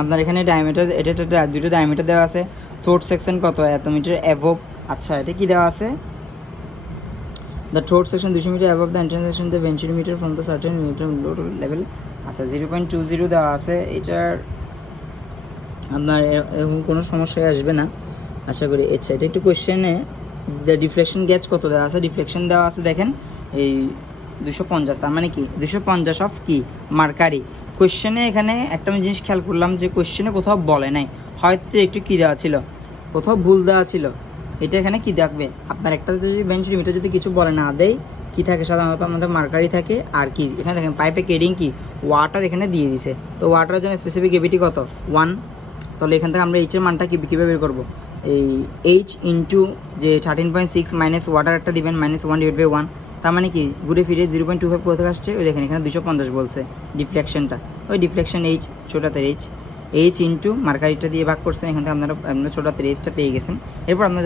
আপনার এখানে ডায়ামিটার, এটা দুটো ডায়ামিটার দেওয়া আছে, থ্রোট সেকশন কত এত মিটার অ্যাবভ। আচ্ছা এটা কি দেওয়া আছে, the throat section 200 metre above the entrance section the ventilator from the certain metre low level. আচ্ছা 0.20 দেওয়া আছে, এটার আপনার এখন কোনো সমস্যায় আসবে না আশা করি। আচ্ছা এটা একটু কোয়েশ্চেনে দ্য ডিফ্লেকশন গ্যাজ কত দেওয়া আছে, ডিফ্লেকশন দেওয়া আছে দেখেন এই 250, তার মানে কি 250 অফ কি মার্কারি। কোয়েশ্চেনে এখানে একটা আমি জিনিস খেয়াল করলাম যে কোয়েশ্চেনে কোথাও বলে নাই, হয়তো একটু কী দেওয়া ছিল, কোথাও ভুল দেওয়া ছিল। এটা এখানে কি দেখবে আপনার একটা যদি বেঞ্চমিটার যদি কিছু বলে না দেয়, কি থাকে সাধারণত আমাদের মার্কারি থাকে, আর কি এখানে দেখেন পাইপে কেডিং কি ওয়াটার এখানে দিয়ে দিছে, তো ওয়াটারের জন্য স্পেসিফিক গ্র্যাভিটি কত 1। তাহলে এখান থেকে আমরা এইচের মানটা কীভাবে বের করবো, এই H ইন্টু যে 13.6 মাইনাস ওয়াটার একটা দিবেন -1/1, তার মানে কি ঘুরে ফিরে 0.25 কোথা আসছে, ওই দেখেন এখানে 250 বলছে ডিফ্লেকশনটা, ওই ডিফ্লেকশন এইচ ছোটাতে এইচ ইন্টু মার্কারিটা দিয়ে ভাগ করছেন, এখান থেকে আপনারা ছোটাতে এইচটা পেয়ে গেছেন। এরপর আপনারা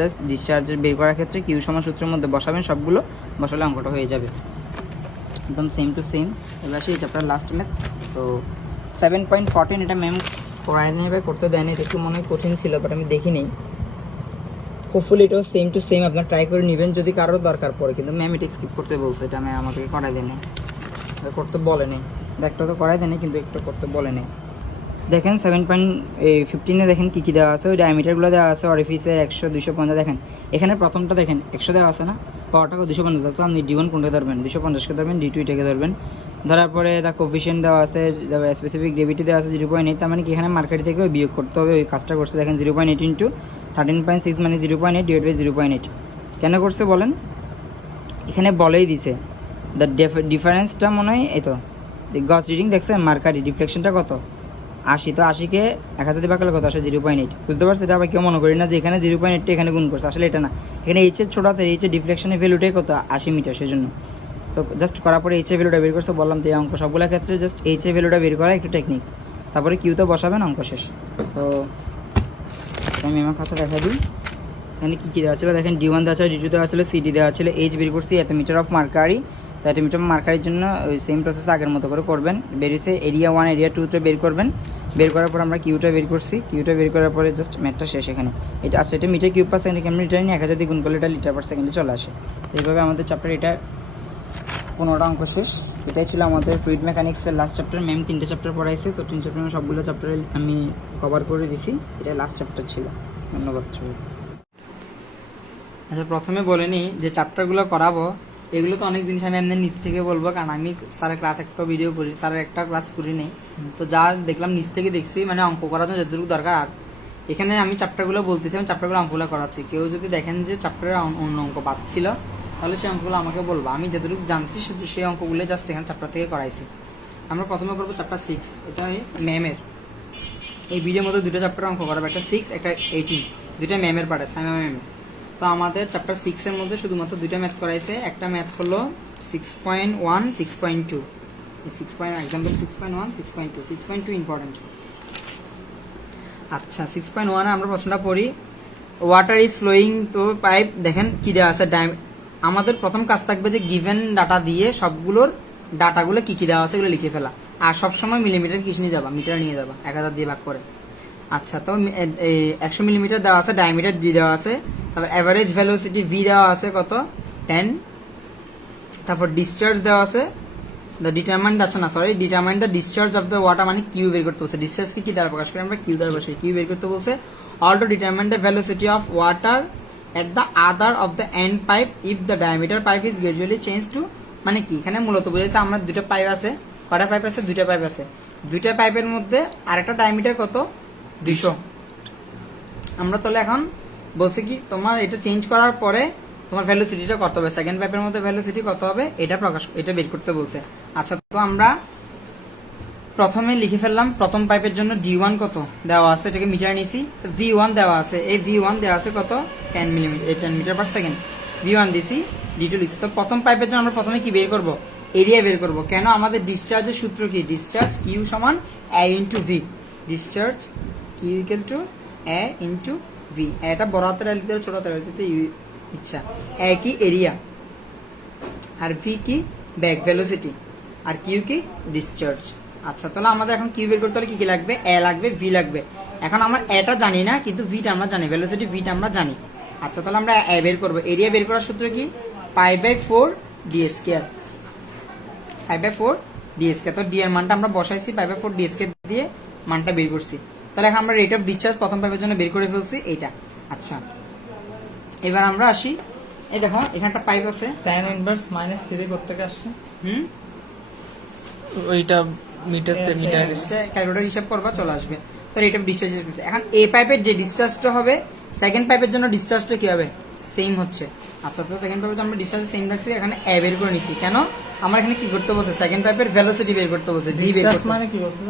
জাস্ট ডিসচার্জের বের করার ক্ষেত্রে কিউ সমান সূত্রের মধ্যে বসাবেন, সবগুলো বসালে অঙ্কটা হয়ে যাবে একদম সেম টু সেম। এবার আসি চ্যাপ্টার লাস্ট ম্যাথ। তো 7.14 এটা ম্যাম করায় নেবে, করতে দেয়নি, এটা একটু মনে হয় কঠিন ছিল, বাট আমি দেখিনি। হোপফুলি এটাও সেম টু সেম আপনার ট্রাই করে নেবেন যদি কারোর দরকার পড়ে, কিন্তু ম্যাম এটা স্কিপ করতে বলছে, এটা ম্যাম আমাকে করাই দেয়নি, করতে বলে নেই, একটা তো করাই দেয়নি কিন্তু একটু করতে বলে নেই। দেখেন 7.15 দেখেন কী কী দেওয়া আছে, ওই ডায়ামিটারগুলো দেওয়া আছে, অরিফিসের 100, 250 দেখেন, এখানে প্রথমটা দেখেন 100 দেওয়া আছে না, পাওয়ারটাকে 250, তো আপনি D1 কোনটা ধরবেন, 250কে ধরবেন, D2 এটাকে ধরবেন। ধরার পরে দ্য কোফিশিয়েন্ট দেওয়া আছে, স্পেসিফিক গ্রেভিটি দেওয়া আছে 0.8, তার মানে কি এখানে মার্কেট থেকে বিয়োগ করতে হবে, ওই কাজটা করছে দেখেন 0.8 ইন্টু 13.6 মানে 0.8 ডিভাইড বাই 0.8। কেন করছে বলেন, এখানে বলেই দিছে দ্য ডিফারেন্সটা মনে হয় এই তো গস রিডিং দেখছেন, মার্কারি ডিফ্লেকশনটা কত 80, তো 80কে 1000 দিয়ে ভাগ করলে কত আসে 0.8, বুঝতে পারছি। এটা আবার কেউ মনে করি না যে এখানে 0.8টা এখানে গুণ করছে, আসলে এটা না, এখানে এইচের ছোটাতে এইচের ডিফ্লেকশনের ভ্যালুটাই কত 80 মিটার, সেজন্য তো জাস্ট করার পরে এইচের ভ্যালুটা বের করছে, বললাম তো এই অঙ্ক সবগুলো ক্ষেত্রে জাস্ট এইচের ভ্যালুটা বের করা একটু টেকনিক, তারপরে কিউতে বসাবেন, অঙ্ক শেষ। তো আমি আমার খাতা দেখা দিই, এখানে কী কী দেওয়া ছিল দেখেন, D1 দেওয়া ছিল, D2 দেওয়া ছিল, CD দেওয়া ছিল, এইচ বের করছি এত মিটার অফ মার্কারি, তো এত মিটার মার্কারির জন্য ওই সেম প্রসেস আগের মতো করে করবেন, বেরিয়েছে এরিয়া 1 এরিয়া 2তে বের করবেন, বের করার পর আমরা কিউটা বের করছি, কিউটা বের করার পরে জাস্ট ম্যাথটা শেষ এখানে। এটা আচ্ছা, এটা মিটার কিউব পার সেকেন্ডে আমরা লিটার নিয়ে 1000 দিয়ে গুণ করলে এটা লিটার পার সেকেন্ডে চলে আসে। তো এইভাবে আমাদের চ্যাপ্টার এটা 15টা অঙ্ক শেষ। এটাই ছিল আমাদের ফ্লুইড মেকানিক্সের লাস্ট চ্যাপ্টার। ম্যাম 3টে চ্যাপ্টার পড়াইছে, তো 3 চ্যাপ্টার সবগুলো চ্যাপ্টার আমি কভার করে দিছি, এটা লাস্ট চ্যাপ্টার ছিল। ধন্যবাদ সবাই। আচ্ছা, প্রথমে বলে নিই যে চ্যাপ্টারগুলো করাবো এগুলো তো অনেক জিনিস আমি আপনার নিচ থেকে বলবো, কারণ আমি স্যারের ক্লাস একটা ভিডিও করি, স্যারের একটা ক্লাস করি নেই, তো যা দেখলাম নিচ থেকে দেখছি, মানে অঙ্ক করার জন্য যতটুকু দরকার। আর এখানে আমি চ্যাপ্টারগুলো বলতেছি, আমি চ্যাপ্টারগুলো অঙ্কগুলো করাচ্ছি, কেউ যদি দেখেন যে চ্যাপ্টারে অন্য অঙ্ক বাদ ছিল তাহলে সেই অঙ্কগুলো আমাকে বলবো, আমি যতটুকু জানছি সেই অঙ্কগুলো জাস্ট এখানে চ্যাপ্টার থেকে করাইছি। আমরা প্রথমে করবো চ্যাপ্টার 6, এটা ম্যামের এই ভিডিওর মধ্যে 2টা চ্যাপ্টার অঙ্ক করাবো, একটা 6 একটা 18, 2টা ম্যামের পারে, সাইমা ম্যামের। তো আমাদের চ্যাপ্টার 6 এর মধ্যে শুধুমাত্র 2টা ম্যাথ করাইছে, একটা ম্যাথ হলো 6.1 6.2, এই 6. Example 6.1 6.2 6.2 important. আচ্ছা, 6.1 আমরা প্রশ্নটা পড়ি, ওয়াটার ইজ ফ্লোয়িং, তো পাইপ দেখেন কি দেওয়া আছে, আমাদের প্রথম কাজ থাকবে যে গিভেন ডাটা দিয়ে সবগুলোর ডাটাগুলো কি কি দেওয়া আছে এগুলো লিখে ফেলা, আর সবসময় মিলিমিটার কিস নিয়ে যাবা, মিটার নিয়ে যাবা 1000 দিয়ে ভাগ করে। আচ্ছা, তো 100 মিলিমিটার দেওয়া আছে, ডায়ামিটার ডি দেওয়া আছে, তারপর অ্যাভারেজ ভেলোসিটি ভি দেওয়া আছে কত 10, তারপর ডিসচার্জ দেওয়া আছে, determine the discharge of the water, মানে কিউ বের করতে বলছে, ডিসচার্জ কি দ্বারা প্রকাশ করে আমরা কিউ দ্বারা বসে, কিউ বের করতে বলছে। Alto determine the velocity of water at the other of the end pipe if the diameter pipe is gradually change to, মানে কি এখানে মূলত বুঝেছে আমরা 2টা পাইপ আছে, কয়টা পাইপ আছে 2টা পাইপ আছে, 2টা পাইপের মধ্যে আরেকটা ডায়ামিটার কত 200। আমরা তাহলে এখন বলছি কি তোমার এটা চেঞ্জ করার পরে তোমার ভ্যালোসিটিটা কত হবে, সেকেন্ড পাইপের মধ্যে ভ্যালোসিটি কত হবে এটা বের করতে বলছে। আচ্ছা, তো আমরা প্রথমে লিখে ফেললাম, প্রথম পাইপের জন্য D1 কত দেওয়া আছে, এটাকে মিটার নিছি, তো V1 দেওয়া আছে, এই V1 দেওয়া আছে কত 10 মিটার পার সেকেন্ড, V1 দিছি, D2 লিখছি। তো প্রথম পাইপের জন্য আমরা প্রথমে কি বের করব, এরিয়া বের করব। কেন, আমাদের ডিসচার্জের সূত্র কি, ডিসচার্জ কিউ সমান A into V, discharge Q equal to A into V, এটা বড় হাতের লিখতে হবে ছোট হাতের লিখতে ইচ্ছা। A কি এরিয়া, আর ভি কি ব্যাক ভেলোসিটি, আর কিউ কি ডিসচার্জ। আচ্ছা, তাহলে আমাদের এখন কিউ বের করতে হলে কি কি লাগবে, এ লাগবে, ভি লাগবে। এখন আমরা এটা জানি না, কিন্তু ভিটা আমরা জানি, ভেলোসিটি ভিটা আমরা জানি। আচ্ছা, তাহলে আমরা এ বের করবো, এরিয়া বের করার সূত্র কি π/4 d স্কয়ার, π/4 d স্কয়ার। তো ডি এর মানটা আমরা বসাইছি, π/4 d স্কয়ার দিয়ে মানটা বের করছি। তাহলে এখন আমরা রেট অফ ডিসচার্জ প্রথম পাইপের জন্য বের করে ফেলছি এইটা। আচ্ছা, এবার আমরা আসি, এই দেখো এখানে একটা পাইপ আছে, tan ইনভার্স -3 করতে আসছে, ওইটা মিটারতে মিটার ক্যালকুলেটর হিসাব করবা চলে আসবে। তো রেট অফ ডিসচার্জ এখন এ পাইপের যে ডিসচার্জটা হবে সেকেন্ড পাইপের জন্য ডিসচার্জটা কি হবে, সেম হচ্ছে। আচ্ছা, তো সেকেন্ড পাইপের জন্য আমরা ডিসচার্জ সেম রাখছি, এখানে এ বের করে নিছি। কেন, আমরা এখানে কি করতে বলছে, সেকেন্ড পাইপের ভেলোসিটি বের করতে বলছে, ভি বের করতে, মানে কি বলছে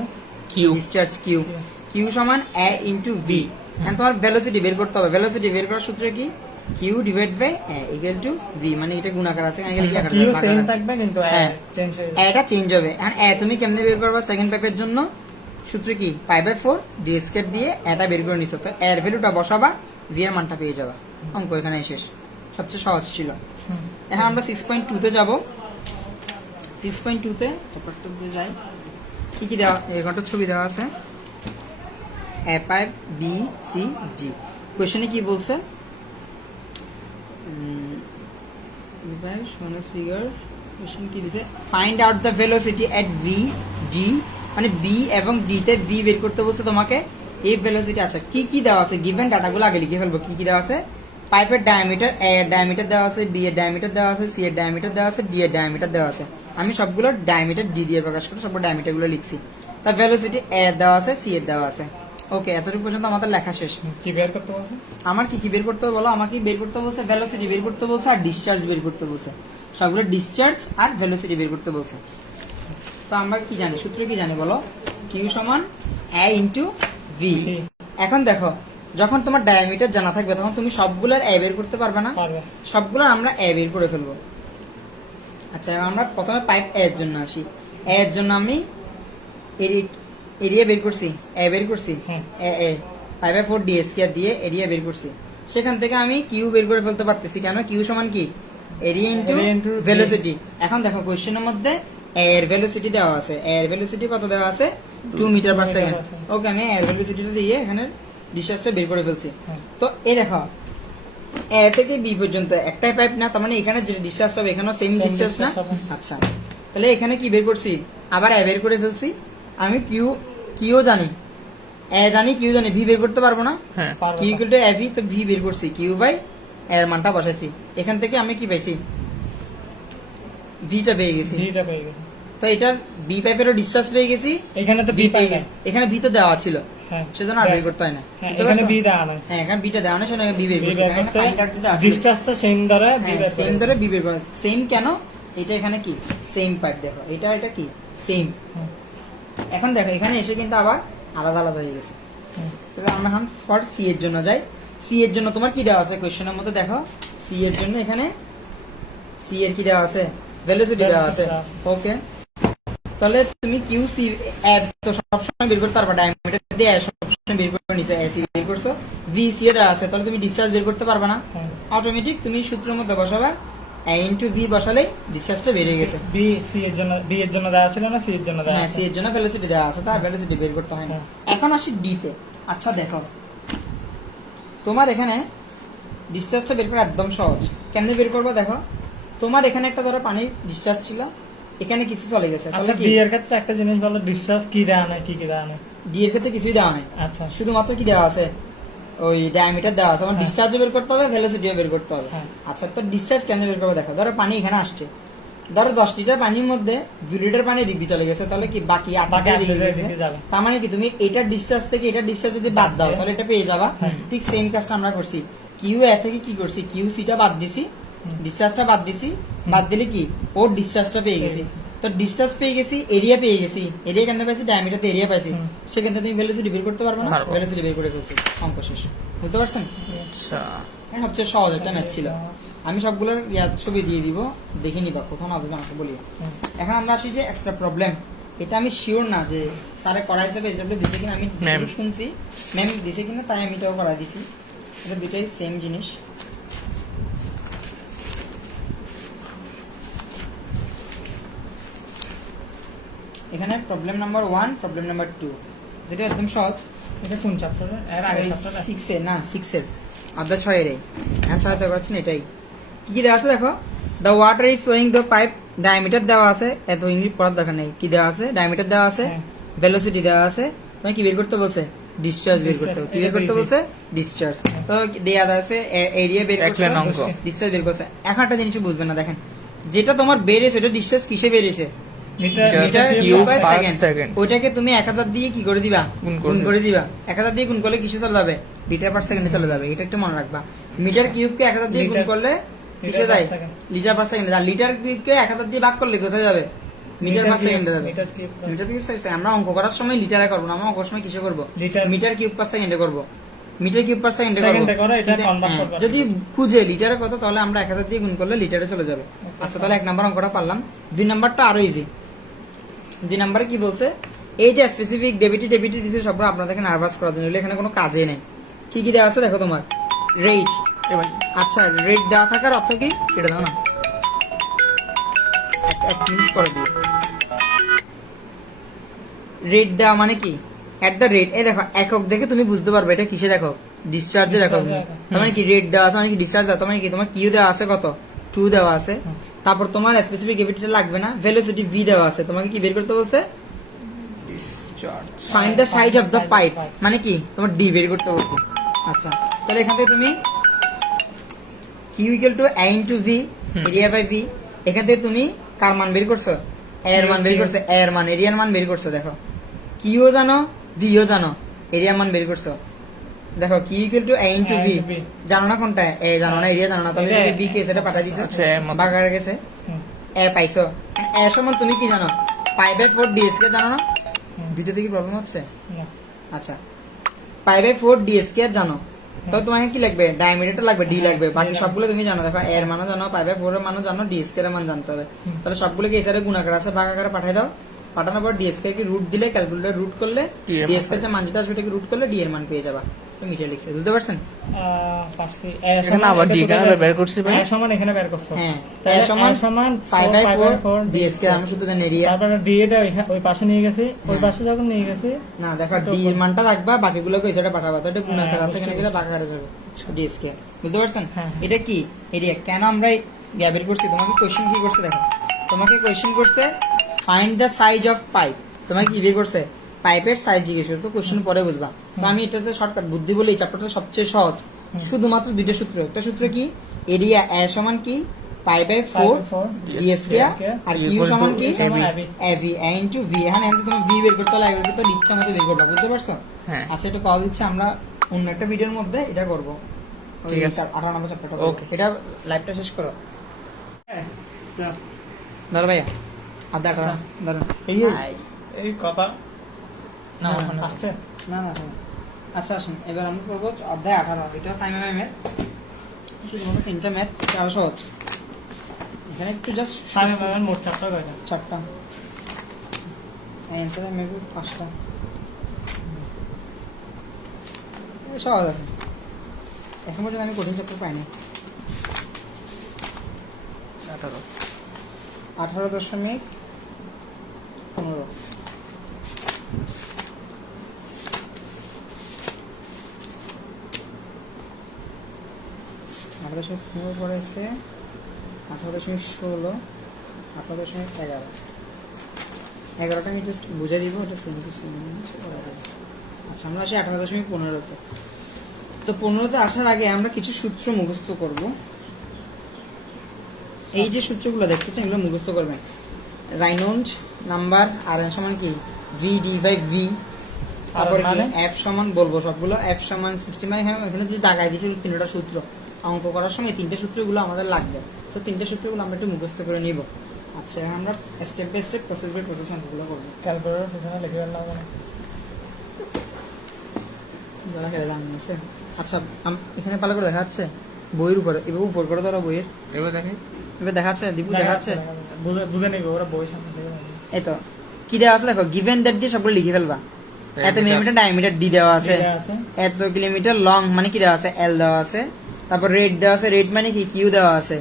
কিউ, ডিসচার্জ কিউ, কিউ সমান এ ইনটু ভি। এখন তোমার ভেলোসিটি বের করতে হবে। ভেলোসিটি বের করার সূত্র কি? Q divide by equal to V, মানে এটা গুণাকার আছে, কিউ সেম থাকবে কিন্তু হ্যাঁ। চেঞ্জ হয়ে যাবে। এটা চেঞ্জ হবে। এখন তুমি কেমনে বের করবা সেকেন্ড পাইপের জন্য? সূত্র কি? পাই বাই 4 ডি স্কয়ার দিয়ে এটা বের করে নিছো, তো এর ভ্যালুটা বসাবা, ভি এর মানটা পেয়ে যাবা। অঙ্ক এখানে শেষ, সবচেয়ে সহজ ছিল। এখন আমরা 6.2 তে যাব। 6.2 তে চ্যাপ্টারটাতে যাই। কি কি দেওয়া, এখানটা ছবি দেওয়া আছে, a pipe B C D. কোশ্চেনে কি বলছে? ফিগার কোশ্চেন কি দিছে? Find out the velocity at V D, মানে বি এবং ডি তে ভি বের করতে বলছে তোমাকে। এই ভেলোসিটি, আচ্ছা কি কি দেওয়া আছে গিভেন ডাটাগুলো আগে লিখে ফেলবো। কি কি দেওয়া আছে? পাইপের ডায়ামিটার, এ এর ডায়ামিটার দেওয়া আছে, বি এর ডায়ামিটার দেওয়া আছে, সি এর ডায়ামিটার দেওয়া আছে, ডি এর ডায়ামিটার দেওয়া আছে। আমি সবগুলো ডায়ামিটার ডি দিয়ে প্রকাশ করে সব ডায়ামিটার গুলো লিখছি। তার ভেলোসিটি এ এর দেওয়া আছে, সি এর দেওয়া আছে। ওকে, এতটুকু পর্যন্ত আমাদের লেখা শেষ। কি বের করতে বলছে? আমার কি কি বের করতে হবে বলো? আমাকে বের করতে বলছে ভেলোসিটি বের করতে বলছে আর ডিসচার্জ বের করতে বলছে। সবগুলো ডিসচার্জ আর ভেলোসিটি বের করতে বলছে। তো আমরা কি জানি, সূত্র কি জানি বলো? কিউ সমান এ ইন্টু ভি। এখন দেখো, যখন তোমার ডায়ামিটার জানা থাকবে তখন তুমি সবগুলোর এ বের করতে পারবে না? পারবে। সবগুলোর আমরা এ বের করে ফেলবো। আচ্ছা, এবার আমরা প্রথমে পাইপ এ এর জন্য আসি। এ এর জন্য আমি এরিয়া বের করছি, এ বের করছি, হ্যাঁ। এ এ 5/4 ডি স্কয়ার দিয়ে এরিয়া বের করছি। সেখান থেকে আমি কিউ বের করে ফেলতে পারতেছি। কেন? কিউ সমান কি? Area into Area into velocity. এখন দেখো কোশ্চেনের মধ্যে এর ভেলোসিটি দেওয়া আছে। এর ভেলোসিটি কত দেওয়া আছে? 2 মিটার পার সেকেন্ড। ওকে, আমি এর ভেলোসিটিটা দিয়ে এখানে ডিসচার্জটা বের করে ফেলছি। হ্যাঁ। তো এই দেখো, এ থেকে বি পর্যন্ত একটাই পাইপ না, তার মানে এখানে যে ডিসচার্জ হবে এখানেও সেম ডিসচার্জ না? distance হবে। আচ্ছা, তাহলে এখানে কি বের করছি? আবার এ বের করে ফেলছি। আমি কিউ জানি, এ জানি, কিউ জানি, ভি বের করতে পারবো না? হ্যাঁ পারবে কিউ না। ইকুয়াল টু এ ভি, তো ভি বের করছি, কিউ বাই এর মানটা বসাইছি। এখান থেকে আমি কি পাইছি? ভিটা পেয়ে গেছি। ডিটা পেয়ে গেছে। তো এটার বি পাইপেরও ডিসচার্জ পেয়ে গেছি, এখানে তো বি বি পেয়ে পাই গেছি। এখানে ভি তো দেওয়া ছিল, হ্যাঁ সেজন্য আর বের করতে হয় না। হ্যাঁ, বুঝতে এখানে পারছো? বি দেওয়া নাই। হ্যাঁ, এখানে বিটা দেওয়া না, সেজন্য বি বের বি করছি। বের এখানে করতে find out দিতে আসলে- ডিসটেন্সটা সেম দ্বারা বি বের সেম করে। ধরে বি বের করা। সেম কেন? এটা এখানে কি সেম পাইপ, দেখো এটা এটা কি সেম। হুম, এখন দেখো এখানে এসে কিন্তু আবার আলাদা আলাদা হয়ে গেছে। হুম। তাহলে আমরা এখন ফর সি এর জন্য যাই। সি এর জন্য তোমার কি দেওয়া আছে কোশ্চেনের মধ্যে? দেখো সি এর জন্য এখানে সি এর কি দেওয়া আছে? ভেলোসিটি দেওয়া আছে। Velocity দেওয়া আছে। ওকে, তাহলে তুমি কিউ সি তো সবসময় বের করতে পারবা, ডায়ামিটার দিয়ে সবসময় বের করে নিছো, এসি বের করছো, ভি সি এর দেওয়া আছে, তাহলে তুমি ডিসচার্জ বের করতে পারবা না? হ্যাঁ। অটোমেটিক তুমি সূত্রের মধ্যে বসাবা, এ ইন্টু ভি বসালেই ডিসচার্জটা বেড়ে গেছে। বি সি এর জন্য, বি এর জন্য দেওয়া ছিল না, সি এর জন্য দেওয়া হ্যাঁ, আছে। সি এর জন্য ভেলোসিটি দেওয়া আছে, তার ভেলোসিটি বের করতে হয় না। হ্যাঁ। এখন আসি ডি তে। আচ্ছা দেখো, তোমার এখানে ডিসচার্জটা বের করা একদম সহজ। কেমনে বের করবো? দেখো, তোমার এখানে একটা ধরো পানির ডিসচার্জ ছিল, এখানে কিছু চলে গেছে, আচ্ছা, তাহলে কি? বি এর ক্ষেত্রে একটা জিনিস বলো, ডিসচার্জ কি দেওয়া নাই, কি কি দেওয়া নাই? ডি এর ক্ষেত্রে কিছুই দেওয়া নাই, আচ্ছা, শুধুমাত্র কি দেওয়া আছে? ওই ডায়ামিটার দেওয়া আছে। আমার হ্যাঁ। ডিসচার্জও বের করতে হবে, ভেলোসিটিও বের করতে হবে। হ্যাঁ। আচ্ছা, তো ডিসচার্জ কেমনে বের করবো? দেখো, ধরো পানি এখানে আসছে, ধরো 10 লিটার পানির মধ্যে 2 লিটার পানি এদিক দিয়ে চলে গেছে, তাহলে কি বাকি 8 বাকি লিটার 8 এদিকে লিটার গেছে। এদিকে যাবে। তার মানে কি তুমি এটার ডিসচার্জ থেকে এটার ডিসচার্জ যদি বাদ দাও দিয়ে। তাহলে এটা পেয়ে যাবা। হ্যাঁ। ঠিক সেম কাজটা আমরা করছি। কিউ এ থেকে কি করছি? কিউ সিটা বাদ দিছি, ডিসচার্জটা বাদ দিছি, বাদ দিলে কি ওর ডিসচার্জটা পেয়ে গেছি। তো ডিসচার্জ পেয়ে গেছি, এরিয়া পেয়ে গেছি। এরিয়া কেন পাইছি? ডায়ামিটারতে এরিয়া পাইছি। হুম। সেখান থেকে তুমি ভেলোসিটি বের করতে পারবে না? পারবো। ভেলোসিটি বের করে ফেলছি, অঙ্ক শেষ। বুঝতে পারছেন? আচ্ছা হ্যাঁ, সবচেয়ে সহজ একটা ম্যাথ ছিল। আমি সবগুলোর ছবি দিয়ে দিব, দেখে নিবা, কোথাও না বুঝে আমাকে বলি। হুম। এখন আমরা আসি যে এক্সট্রা প্রবলেম। এটা আমি শিওর না যে স্যারে করাইছে বা এসডব্লিউ দিছে কিনা, আমি Ma'am. শুনছি ম্যাম দিছে কিনা, তাই আমি এটাও করাই দিছি। এটা দুটাই সেম জিনিস। এখানে প্রবলেম নাম্বার 1, প্রবলেম নাম্বার 2 যেটা একদম সহজ। এটা কোন চ্যাপ্টারে? এর আগে চ্যাপ্টারে? 6 এর না, 6 এর অধ্যায় 6 এর। হ্যাঁ, 6 তে করছেন এটাই। কি কি দেওয়া আছে দেখো? The water is flowing the pipe, diameter দেওয়া আছে, এত ইংলিশ পড়ার দরকার নেই। কি দেওয়া আছে? ডায়ামিটার দেওয়া আছে, হ্যাঁ। ভেলোসিটি দেওয়া আছে। তুমি কি বের করতে বলছে? ডিসচার্জ বের করতে হবে। কি বের করতে Discharge, বলছে? ডিসচার্জ। তো দেওয়া আছে, এরিয়া বের এক লাইন অঙ্ক। করছে, ডিসচার্জ বের করছে। এখন একটা জিনিস বুঝবেন না, দেখেন যেটা তোমার বেড়েছে ওটা ডিসচার্জ কিসে বেড়েছে? Metre metre cube cube by per second. Second. ওইটাকে তুমি 1000 দিয়ে কি করে দিবা? গুণ করে গুণ দিবা। করে দিবা। 1000 দিয়ে গুণ করলে কিসে চলে যাবে? মিটার পার সেকেন্ডে চলে যাবে। এটা একটু মনে রাখবা। মিটার কিউবকে 1000 দিয়ে গুণ লিটার- করলে কিসে লিটার যায়? Per second. লিটার পার সেকেন্ডে। আর লিটার কিউবকে 1000 দিয়ে ভাগ করলে কোথায় যাবে? মিটার পার সেকেন্ডে যাবে। Metre cube per- metre cube second. আমরা অঙ্ক করার সময় লিটারে করবো না, আমরা অঙ্ক সময় কিসে করবো? লিটার- মিটার কিউব পার সেকেন্ডে করবো। মিটার কিউব পার সেকেন্ডে সেকেন্ডে করে এটা কিন্তু, convert হ্যাঁ, করবে। যদি খুঁজে লিটারে কত তাহলে আমরা 1000 দিয়ে গুণ করলে লিটারে চলে যাবে। আচ্ছা তাহলে 1 নাম্বার অঙ্কটা পারলাম। 2 নাম্বারটা আরো ইজি। 2 নাম্বারে কি বলছে, এই যে স্পেসিফিক ডেবিটি দিছে সব আপনাদেরকে নার্ভাস করার জন্য, এখানে কোনো কাজে নেই। কি কি দেওয়া আছে দেখো, তোমার রেট। এবার আচ্ছা রেট দেওয়া থাকার অর্থ কি এটা দাও না, এক মিনিট পরে দিও। রেট দেওয়া মানে কি, এট দ্য রেট, এই দেখো একক দেখে তুমি বুঝতে পারবে এটা কিসে, দেখো ডিসচার্জে দেখো, তার মানে কি রেট দেওয়া আছে মানে কি ডিসচার্জ দেওয়া, তার মানে কি তোমার কিউ দেওয়া আছে কত 2 দেওয়া আছে, তারপর তোমার স্পেসিফিক ডেবিটটা লাগবে না, ভেলোসিটি ভি দেওয়া আছে, তোমাকে কি বের করতে বলছে, discharge find the size of the pipe, মানে কি তোমার ডি বের করতে বলছে। আচ্ছা তাহলে এখান থেকে তুমি Q equal to A into V, area by V, এখান থেকে তুমি কার মান বের করছো, এর মান বের করছো, এর মান এরিয়ার মান বের করছো, দেখো কিউ জানো ভিও জানো, এরিয়া মান বের করছো, দেখো Q equal to A into V, জানো না কোনটা, এ জানো না এরিয়া জানো না, তাহলে এটা বি কে সেটা পাঠাই দিছো, আচ্ছা, এর মতো। বাগারে গেছে, এ পাইছো, এ সমান তুমি কি জানো, পাই বাই 4 ডিএসকে জানো না, ভিডিওতে কি প্রবলেম হচ্ছে, আচ্ছা পাই বাই 4 ডি স্কয়ার জানো, তো তোমাকে কি লাগবে, ডায়ামিটারটা লাগবে, ডি লাগবে, বাকি সবগুলো তুমি জানো, দেখো এর মানও জানো, পাই বাই 4 এর মানও জানো, ডি স্কয়ার এর মান জানতে হবে। তাহলে সবগুলোকে এই সাইডে গুণাকার আছে, ভাগাকারে পাঠিয়ে দাও, পাঠানোর পর ডি স্কয়ার কে রুট দিলে, ক্যালকুলেটর রুট করলে D এর ডি মান স্কয়ার এর মান যেটা আসবে এটাকে রুট করলে ডি এর মান পেয়ে যাবা। তো মিটার লিখছে, বুঝতে পারছেন? এখানে আবার ডি কেন বের করছি ভাই? সমান এখানে বের করছো। হ্যাঁ তাহলে এ সমান সমান 5 বাই 4 4 ডি স্কয়ার, আমি শুধু জানি এরিয়া। তারপরে ডি এটা ওই পাশে নিয়ে গেছে, ওই পাশে যখন নিয়ে গেছে না দেখো ডি এর মানটা রাখবা, বাকিগুলোকে এই সাইডে পাঠাবা, তো এটা গুণাকার আছে, এখানে গেলে ভাগাকারে যাবে ডি স্কয়ার, বুঝতে পারছেন? হ্যাঁ। এটা কি এরিয়া, কেন আমরা বের করছি, তোমাকে কোশ্চেন কি করছে দেখো, তোমাকে কোশ্চেন করছে find the size of pipe, তোমাকে কি বের করছে, পাইপের সাইজ জিজ্ঞেস করছে, তো কোশ্চেন পরে বুঝবা। তো আমি এটাতে শর্টকাট বুদ্ধি বলে এই চ্যাপ্টারটা সবচেয়ে সহজ, শুধুমাত্র দুইটা সূত্র, একটা সূত্র কি এরিয়া এ সমান কি পাই বাই 4 ডি স্কয়ার, আর কিউ সমান কি এভি এ ইনটু ভি, এখানে তুমি ভি বের করতে লাগবে, তো ইচ্ছা মতো বের করবা, বুঝতে পারছো? হ্যাঁ। আচ্ছা এটা কল দিচ্ছে, আমরা অন্য একটা ভিডিওর মধ্যে এটা করব, ঠিক আছে। 18 নম্বর চ্যাপ্টারটা Okay. এটা লাইভটা শেষ করো, ধরো ভাইয়া আধা আচ্ছা। ধরো এই কথা না ওখানে আসছে। না না না। আচ্ছা আসেন এবার আমরা করবো অধ্যায় 18, এটা সাইমন ম্যামের শুধুমাত্র 3টা ম্যাথ, আরো সহজ, এখানে একটু জাস্ট সামনে পাবেন মোট 4টা কয়টা? 4টা, অ্যান্সার মেবি 5টা, সহজ আছে, এখন পর্যন্ত আমি কঠিন চ্যাপ্টার পাইনি। 18.15 18.15 পড়েছে, 18.16, 18.11, 11টা আমি জাস্ট বুঝে দিব, ওটা সেম টু সেম। আচ্ছা আমরা আসি 18.15তে। তো 15তে আসার আগে আমরা কিছু সূত্র মুখস্থ করব। এই যে সূত্রগুলো দেখতেছেন এগুলো মুখস্থ করবেন। রাইনল্ড নাম্বার, আর এন সমান কি ভি ডি বাই ভি, তারপর কি এফ সমান বলবো সবগুলো, এফ সমান 60, মানে এখানে যে দাগাই দিয়েছে 3টা সূত্র, অঙ্ক করার সময় 3টে সূত্রগুলো আমাদের লাগবে, তো 3টে সূত্রগুলো আমরা একটু মুখস্থ করে নিব। আচ্ছা এখন আমরা step by step process by process অঙ্কগুলো করবো। ক্যালকুলেটর পিছনে লিখে ফেললাম না। যারা খেলে জানেন আছে। আচ্ছা এখানে ভালো করে দেখা যাচ্ছে বইয়ের উপরে, এবার উপর করে ধরো বইয়ের, এবার দেখে এবার দেখা যাচ্ছে, দীপু দেখা যাচ্ছে, বুঝে নিবে ওরা বই সামনে থেকে। এই তো কি দেওয়া আছে দেখো, গিভেন দ্যাট দিয়ে সবগুলো লিখে ফেলবা। এত মিলিমিটার ডায়ামিটার ডি দেওয়া আছে, এত কিলোমিটার লং মানে কি দেওয়া আছে এল দেওয়া আছে, তারপর রেট দেওয়া আছে, রেট মানে কি কিউ দেওয়া আছে,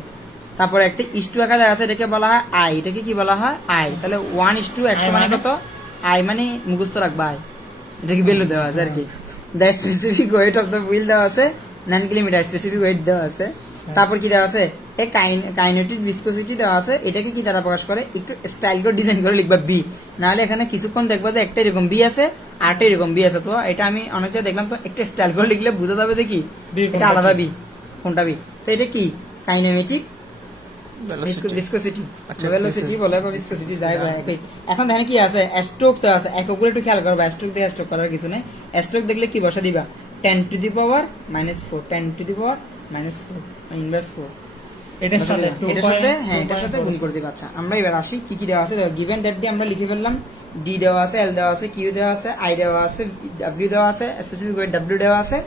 তারপর একটা ইস্টু আকার দেওয়া আছে, এটাকে বলা হয় আই, এটাকে কি বলা হয় আই, তাহলে 1:100 মানে কত, আই মানে মুখস্থ রাখবা আই, এটা কি ভ্যালু দেওয়া আছে আর কি, the specific weight of the wheel দেওয়া আছে 9 কিলোমিটার, স্পেসিফিক ওয়েট দেওয়া আছে, তারপর কি দেওয়া আছে এ কাইনেটিক ভিসকোসিটি দেওয়া আছে, এটাকে কি দ্বারা প্রকাশ করে, একটু স্টাইল করে ডিজাইন করে লিখবা বি, নাহলে এখানে কিছুক্ষণ দেখবা যে একটা এরকম বি আছে, আটটা এরকম বি আছে, তো এটা আমি অনেকটা দেখলাম, তো একটু স্টাইল করে লিখলে বোঝা যাবে যে কি এটা আলাদা বি, কোনটা বি, তো এটা কি কাইনেমেটিক ভিসকোসিটি, আচ্ছা, ভেলোসিটি বলে বা ভিসকোসিটি যাই বলে একই। এখন দেখেন কি আছে স্ট্রোক তো আছে, একগুলো একটু খেয়াল করবা, স্ট্রোক দিয়ে স্ট্রোক করার কিছু নেই, স্ট্রোক দেখলে কি বসা দিবা 10 to the power -4, 10 to the power -4 inverse 4, এটার সাথে এটার সাথে হ্যাঁ এটার সাথে গুণ করে দিবা। আচ্ছা আমরা এবার আসি কি কি দেওয়া আছে, গিভেন দ্যাট দিয়ে আমরা লিখে ফেললাম, ডি দেওয়া আছে, এল দেওয়া আছে, কিউ দেওয়া আছে, আই দেওয়া আছে, ডাব্লিউ দেওয়া আছে, স্পেসিফিক ওয়েট ডাব্লিউ দেওয়া আছে,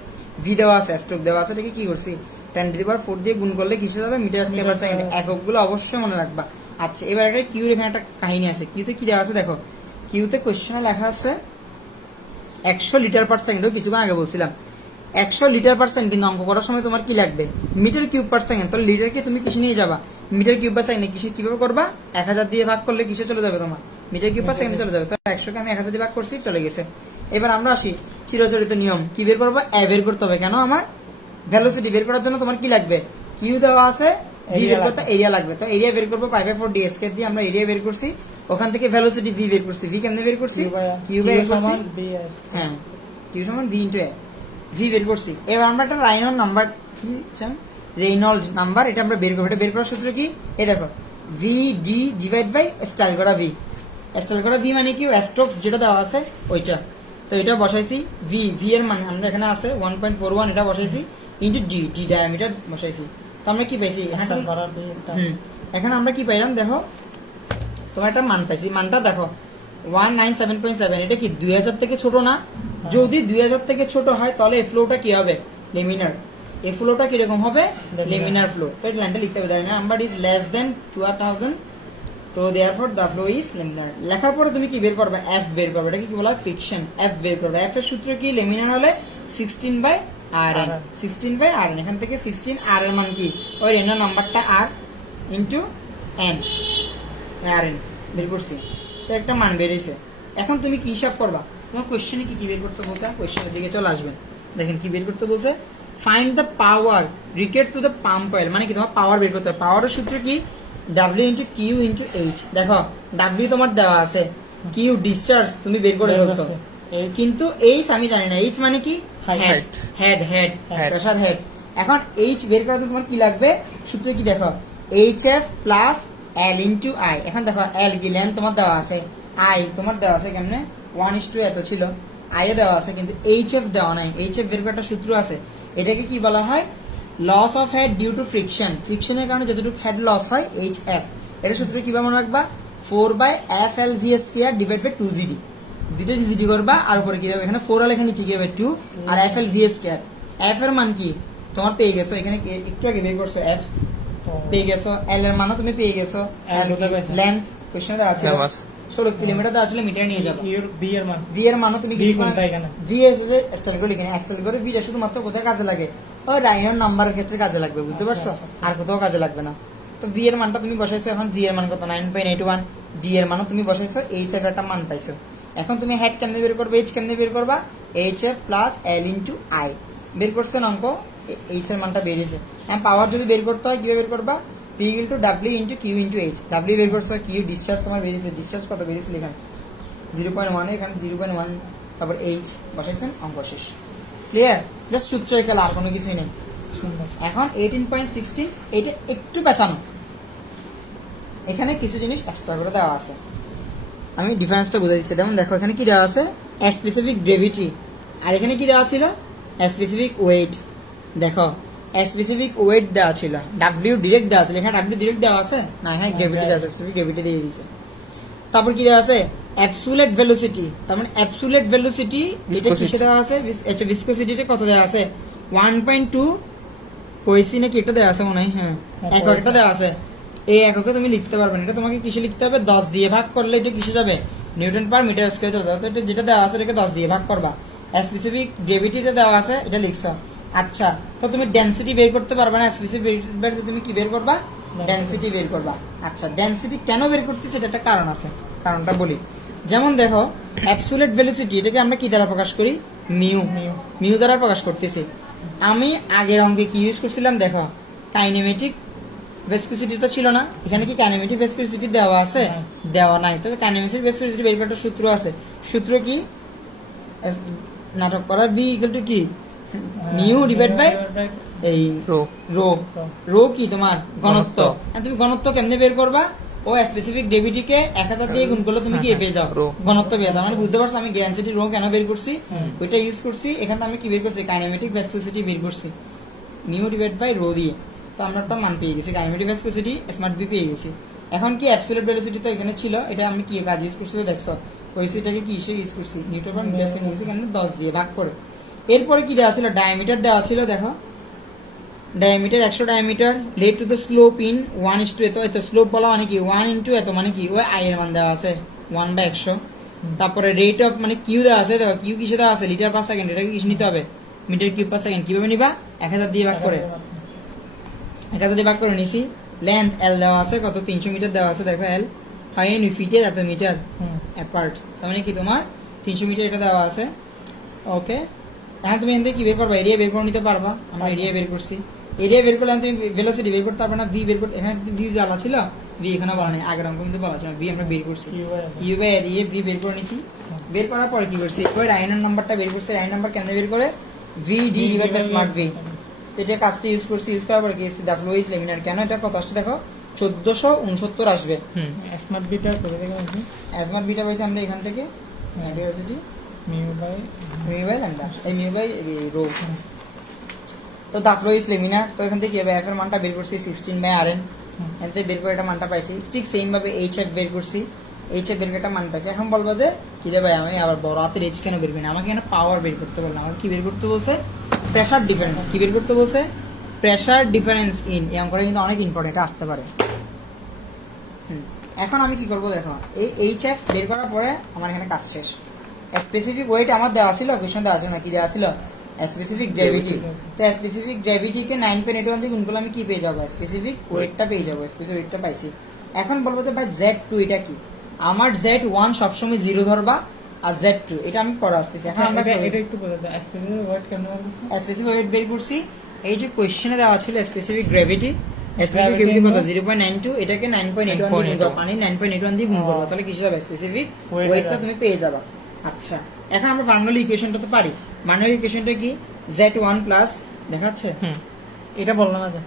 ভি দেওয়া আছে, স্ট্রোক দেওয়া আছে, এটাকে কি করছি 10⁴ দিয়ে গুণ করলে কিসে যাবে মিটার স্কয়ার পার সেকেন্ড। এককগুলো অবশ্যই মনে রাখবা। আচ্ছা এবার একটা কিউ, এখানে একটা কাহিনী আছে। কিউতে কি দেওয়া আছে দেখো, কিউতে কোশ্চেনে লেখা আছে 100 লিটার পার সেকেন্ড, কিছুক্ষণ আগে বলছিলাম 100 লিটার পার সেকেন্ড, কিন্তু অঙ্ক করার সময় তোমার কি লাগবে মিটার কিউব পার সেকেন্ড। তাহলে লিটারকে তুমি কিসে নিয়ে যাবা, মিটার কিউব পার সেকেন্ড, কিসে কিভাবে করবা 1000 দিয়ে ভাগ করলে কিসে চলে যাবে তোমার মিটার কিউব পার সেকেন্ডে চলে যাবে। তো 100 কে আমি 1000 দিয়ে ভাগ করছি, চলে গেছে। এবার আমরা আসি চিরাচরিত নিয়ম, কি বের করবো, এ বের করতে হবে। কেন, আমার ভেলোসিটি বের করার জন্য তোমার কি লাগবে, কিউ দেওয়া আছে, ভি বের করতে এরিয়া লাগবে। তো এরিয়া বের করবো π/4 d স্কয়ার দিয়ে, আমরা এরিয়া বের করছি, ওখান থেকে ভেলোসিটি ভি বের করছি। ভি কেমনে বের করছি, কিউ বের করছি, হ্যাঁ কিউ সমান ভি ইন্টু এ, ভি বের করছি। এবার আমরা একটা রাইনল্ড নাম্বার, কি রেইনল্ড নাম্বার, এটা আমরা বের করবো। এটা বের করার সূত্র কি, এই দেখো V D divide by style করা ভি। স্টাইল করা ভি মানে কি, স্ট্রোকস যেটা দেওয়া আছে ওইটা। তো এটা বসাইছি, ভি ভি এর মান আমরা এখানে আছে 1.41, এটা বসাইছি ইন্টু ডি, ডি ডায়ামিটার বসাইছি। তো আমরা কি পাইছি, এখানে আমরা কি পাইলাম দেখো, তোমার একটা মান পাইছি, মানটা দেখো 197.7। এটা কি 2000 থেকে ছোট না, যদি 2000 থেকে ছোট হয় তাহলে এই ফ্লোটা কি হবে, লেমিনার। এই ফ্লোটা কিরকম হবে, লেমিনার ফ্লো। তো এটা লাইনটা লিখতে হবে, the number is less than 2000, তো therefore the flow is laminar. লেখার পরে তুমি কি বের করবে, এফ বের করবে। এটা কি বলা হয়, ফ্রিকশন। এফ বের করবে। এফ এর সূত্র কি, লেমিনার হলে 16/Rn, 16/Rn। এখান থেকে 16 আর এর মান কি, ওই রেনার নাম্বারটা আর ইন্টু এন, Rn বের করছি। তো একটা মান বেরিয়েছে। এখন তুমি কি হিসাব করবা, তোমার কোশ্চেনে কি বের করতে বলছে, কোশ্চেনের দিকে চলে আসবেন। দেখেন কি বের করতে বলছে, find the power rickets to the pump oil. মানে কি, তোমার পাওয়ার বের করতে হবে। পাওয়ারের সূত্র কি, W into Q into H. দেখো W তোমার দেওয়া আছে, কিউ ডিসচার্জ তুমি বের করে ফেলছো, কিন্তু এইচ আমি জানি না। এইচ মানে কি, head, head head pressure head. এখন এইচ বের করার জন্য তোমার কি লাগবে, সূত্র কি দেখো, HF plus L into I. এখন দেখো L কি, লেন্থ তোমার দেওয়া আছে, আই তোমার দেওয়া আছে কেমনে 1:2 এত ছিল, আই এ দেওয়া আছে, কিন্তু HF দেওয়া নাই। HF বের করার একটা সূত্র আছে, এটাকে কি বলা হয়, loss of head due to friction. ফ্রিকশনের কারণে যতটুকু হেড লস হয়, HF। এটা সূত্র কিভাবে মনে রাখবা, 4/FLV² ডিভাইড বাই 2GD। দুইটা GD করবা, আর উপরে কি হবে, এখানে 4L, এখানে নিচে কি হবে 2, আর FLV²। F এর মান কি তোমার পেয়ে গেছো, এখানে একটু আগে বের করছো, F পেয়ে গেছো, L এর মানও তুমি পেয়ে গেছো, লেন্থ কোশ্চেনে দেওয়া আছে 16 কিলোমিটার, দেওয়া আসলে মিটার নিয়ে যাবে। বি এর মান, ভি এর মানও তুমি ভি কোনটা এখানে, ভি এর স্টাইল করে লিখে, স্টাইল করে ভিটা শুধুমাত্র কোথায় কাজে লাগে, ওই রাইনর নাম্বারের ক্ষেত্রে কাজে লাগবে, বুঝতে পারছো, আর কোথাও কাজে লাগবে না। তো ভি এর মানটা তুমি বসাইছো, এখন জি এর মান কত 9.81, ডি এর মানও তুমি বসাইছো, এইচ এর একটা মান পাইছো। এখন তুমি হেড কেমনে বের করবে, এইচ কেমনে বের করবা, HF plus L into I বের করছেন অঙ্ক, এইচ এর মানটা বেরিয়েছে। হ্যাঁ, পাওয়ার যদি বের করতে হয় কিভাবে বের করবা, P into W into Q into H. W বের করছো, কিউ ডিসচার্জ তোমার বেরিয়েছে, ডিসচার্জ কত বেরিয়েছিল এখানে 0.1, এখানে 0.1, তারপর এইচ বসাইছেন, অঙ্ক শেষ। ক্লিয়ার, জাস্ট সূত্র খেলা, আর কোনো কিছুই নেই। এখন 18.16, এটা একটু পেঁচানো, এখানে কিছু জিনিস এক্সট্রা করে দেওয়া আছে, আমি ডিফারেন্সটা বুঝে দিচ্ছি। যেমন দেখো এখানে কি দেওয়া আছে, স্পেসিফিক গ্রেভিটি, আর এখানে কি দেওয়া ছিল, স্পেসিফিক ওয়েট। দেখো স্পেসিফিক ওয়েট দেওয়া ছিল, W ডিরেক্ট দেওয়া ছিল, এখানে W ডিরেক্ট দেওয়া আছে না, এখানে গ্রেভিটি দেওয়া আছে, স্পেসিফিক গ্রেভিটি দিয়ে দিয়েছে। তারপর কি দেওয়া আছে, অ্যাবসোলিউট ভেলোসিটি, তার মানে অ্যাবসোলিউট ভেলোসিটি এটা কিসে দেওয়া আছে, আচ্ছা ভিসকোসিটিতে কত দেওয়া আছে 1.2 কইছি নাকি, এটা দেওয়া আছে মনে হয়, হ্যাঁ এককটা দেওয়া আছে। এই এককে তুমি লিখতে পারবে না, এটা তোমাকে কিসে লিখতে হবে, 10 দিয়ে ভাগ করলে এটা কিসে যাবে, নিউটন পার মিটার স্কয়ার চলে যাবে। তো এটা যেটা দেওয়া আছে এটাকে 10 দিয়ে ভাগ করবা, স্পেসিফিক গ্রেভিটিতে দেওয়া আছে এটা লিখছো। আচ্ছা, তো তুমি ডেনসিটি বের করতে পারবে না, স্পেসিফিক গ্রেভিটি তুমি কি বের করবা, ডেনসিটি বের করবা। আচ্ছা, ডেনসিটি কেন বের করতেছে, এটা একটা কারণ আছে, কারণটা বলি। যেমন দেখো অ্যাবসোলিউট ভেলোসিটি এটাকে আমরা কি দ্বারা প্রকাশ করি, মিউ, মিউ দ্বারা প্রকাশ করতেছি। আমি আগের অঙ্কে কি ইউজ করছিলাম, দেখো কাইনেমেটিক ভেসকোসিটি তো ছিল না, এখানে কি কাইনেমেটিক ভেসকোসিটি দেওয়া আছে, দেওয়া নাই। তো কাইনেমেটিক ভেসকোসিটি বের করার সূত্র আছে, সূত্র কি, নাটক করার ভি ইকুয়াল টু কি, মিউ ডিভাইড বাই এই রো, রো, রো কি তোমার ঘনত্ব। তুমি ঘনত্ব কেমনে বের করবা, ও স্পেসিফিক গ্রেভিটিকে 1000 দিয়ে গুণ করলে তুমি কি পেয়ে যাও, ঘনত্ব পেয়ে যাও। মানে বুঝতে পারছো আমি ডেনসিটি রো কেন বের করছি, ওইটা ইউজ করছি। এখানে আমি কি বের করছি, কাইনেমেটিক ভেসকোসিটি বের করছি মিউ ডিভাইড বাই রো দিয়ে। তো আমরা একটা মান পেয়ে গেছি, কাইনেমেটিক ভেসকোসিটি স্মার্ট ভি পেয়ে গেছি। এখন কি অ্যাবসোলিউট ভেলোসিটি তো এখানে ছিল, এটা আমি কি কাজ ইউজ করছি দেখছো, ওই সিটাকে কি ইস্যু ইউজ করছি, newton per metre second use, এখানে 10 দিয়ে ভাগ করে। এরপরে কি দেওয়া ছিল, ডায়ামিটার দেওয়া ছিল, দেখো diameter 100 diameter, let to the slope in 1:, এত এত স্লোপ বলা মানে কি 1 * এত মানে কি ওই আই এর মান দেওয়া আছে 1/100। তারপরে রেট অফ মানে কিউ দেওয়া আছে, দেখো কিউ কিসে দেওয়া আছে, লিটার পার সেকেন্ড, এটাকে কিসে নিতে হবে, মিটার কিউব পার সেকেন্ড। কিভাবে নিবা, 1000 দিয়ে ভাগ করে, 1000 দিয়ে ভাগ করে নিছি। লেন্থ এল দেওয়া আছে কত, 300 মিটার দেওয়া আছে, দেখো এল ফাইন ফিটের এত মিটার অ্যাপার্ট, তার মানে কি তোমার 300 মিটার এটা দেওয়া আছে। ওকে, এখন তুমি এখান থেকে কি বের করবা, এরিয়া বের করে নিতে পারবা, আমরা এরিয়া বের করছি। এরিয়া বের করলে তুমি ভেলোসিটি বের করতে পারবে না, ভি বের করতে, এখানে ভি বলা ছিল, ভি এখানে বলা নেই, আগের অঙ্ক কিন্তু বলা ছিল, ভি আমরা বের করছি, ইউ বাই এরিয়া ভি বের করে নিছি। বের করার পরে কি করছি, ওই রাইনার নাম্বারটা বের করছি, রাইন নাম্বার কেন বের করে, V D divide by smart V, এটা কাজটা ইউজ করছি। ইউজ করার পরে কি দা ফ্লো ইজ লেমিনার, কেন এটা কত আসছে দেখো 1469 আসবে। স্মার্ট বিটা করে দেখো স্মার্ট বিটা পাইছি আমরা এখান থেকে university mu by mu by lambda, এই মিউ বাই রো। তো দা ফ্লো ইজ লেমিনার, তো এখান থেকে কি হবে, এফ এর মানটা বের করছি 16/Rn, এখান থেকে বের করে এটা মানটা পাইছি। ঠিক সেম ভাবে এইচ এফ বের করছি, এইচ এফ বের করে একটা মান পাইছি। এখন বলবো যে কি রে ভাই আমি আবার বড় হাতের এইচ কেন বের করি না, আমাকে এখানে পাওয়ার বের করতে বললাম, আমাকে কি বের করতে বলছে, প্রেসার ডিফারেন্স, কি বের করতে বলছে, প্রেসার ডিফারেন্স ইন, এই অঙ্কটা কিন্তু অনেক ইম্পর্টেন্ট, আসতে পারে। এখন আমি কি করবো দেখো, এই এইচ এফ বের করার পরে আমার এখানে কাজ শেষ। স্পেসিফিক ওয়েট আমার দেওয়া ছিল, কোশ্চেন দেওয়া ছিল না, কি দেওয়া ছিল, স্পেসিফিক গ্র্যাভিটি। তো স্পেসিফিক গ্র্যাভিটিকে 9.81 দিয়ে গুণ করলে আমি কি পেয়ে যাবো, স্পেসিফিক ওয়েটটা পেয়ে যাবো, স্পেসিফিক ওয়েটটা পাইছি। এখন বলবো যে ভাই Z2 এটা কি, আমার Z1 সবসময় 0 ধরবা, আর Z2 এটা আমি পরে আসতেছি। এখন আমরা এটা একটু বলে দাও, স্পেসিফিক ওয়েট কেন বলছো, স্পেসিফিক ওয়েট বের করছি, এই যে কোশ্চেনে দেওয়া ছিল স্পেসিফিক গ্র্যাভিটি, স্পেসিফিক গ্র্যাভিটি কত 0.92, এটাকে 9.81 দিয়ে গুণ করো, পানি 9.81 দিয়ে গুণ করো, তাহলে কিসে যাবে, স্পেসিফিক ওয়েটটা তুমি পেয়ে যাবা। আচ্ছা, এখন আমরা বার্নৌলি ইকুয়েশনটা তো পারি, বার্নৌলি ইকুয়েশনটা কি, Z1 প্লাস দেখাচ্ছে, এটা বললাম না যে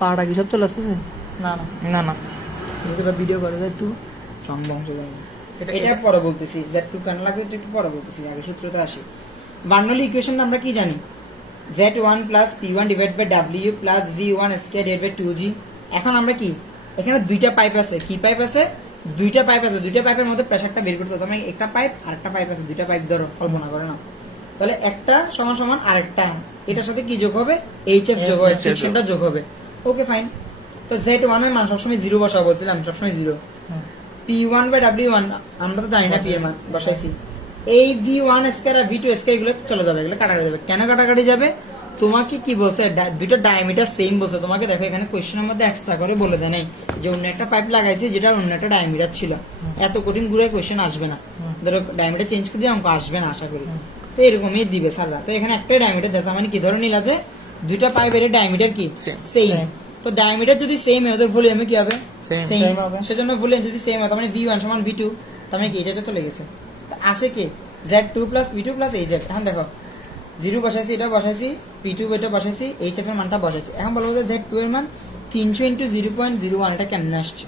পাড়া কি সব চলে আসতেছে? না না না না, এটা ভিডিও করে যায় একটু সংবংশ যায়, এটা পরে বলতেছি, Z2 কেন লাগে এটা একটু পরে বলতেছি, আগে সূত্রতে আসি। বার্নৌলি ইকুয়েশন আমরা কি জানি, Z1 plus P1 divide by W plus V1 square divide by 2G। এখন আমরা কি, এখানে দুইটা পাইপ আছে, কি পাইপ আছে, দুইটা পাইপ আছে, দুইটা পাইপের মধ্যে প্রেসারটা বের করতে হবে, একটা পাইপ আর একটা পাইপ আছে, দুইটা পাইপ ধরো, কল্পনা করে না, তাহলে একটা সমান সমান আরেকটা, এটার সাথে কি যোগ হবে, এইচএফ যোগ হবে, ফ্রিকশনটা যোগ হবে। ওকে ফাইন, তো Z1 এর মান সবসময় 0 বসাবো বলছিলাম, সবসময় 0। P1 বাই W1 আমরা তো জানি না, P এর মান বসাইছি। এই V1 স্কয়ার আর V2 স্কয়ার এগুলো চলে যাবে, এগুলো কাটাকাটি যাবে, কেন কাটাকাটি যাবে, তোমাকে কি বলছে, দুইটা ডায়ামিটার সেম বলছে, তোমাকে দেখো এখানে কোশ্চেনের মধ্যে এক্সট্রা করে বলে দেয় নাই যে অন্য একটা পাইপ লাগাইছে যেটা অন্য একটা ডায়ামিটার ছিল, এত কঠিন ঘুরে কোশ্চেন আসবে না, ধরো ডায়ামিটার চেঞ্জ করে দিয়ে অঙ্ক আসবে না আশা করি, তো এরকমই দিবে স্যাররা। তো এখানে একটাই ডায়ামিটার দেখা মানে কি ধরে নিলা যে দুইটা পাইপের ডায়ামিটার কি সেম, তো ডায়ামিটার যদি সেম হয় ওদের ভলিউমে কি হবে, সেম হবে, সেজন্য ভলিউম যদি সেম হয় তার মানে V1 সমান V2, তার মানে কি এটা চলে গেছে, তো আছে কি Z2 plus V2 plus HF। এখন দেখো 0 বসাইছি, এটা বসাইছি, P2 এটা বসাইছি, HF এর মানটা বসাইছি। এখন বলবো যে Z2 এর মান 300 ইন্টু 0.01, এটা কেমনে আসছে,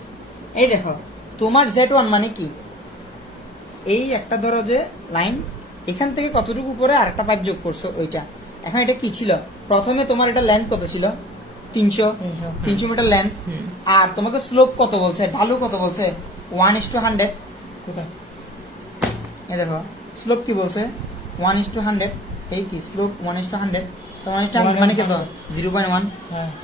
এই দেখো তোমার Z1 মানে কি, এই একটা ধরো যে লাইন, এখান থেকে কতটুকু উপরে আরেকটা পাইপ যোগ করছো ওইটা। এখন এটা কি ছিল, প্রথমে তোমার এটা লেন্থ কত ছিল, 300 মিটার লেন্থ, আর তোমাকে স্লোপ কত বলছে, ঢালু কত বলছে, 1:100। কোথায়, এই দেখো স্লোপ কি বলছে 1:100, এই কি স্লোপ 1:100, তো 1:100 মানে কত 0.1,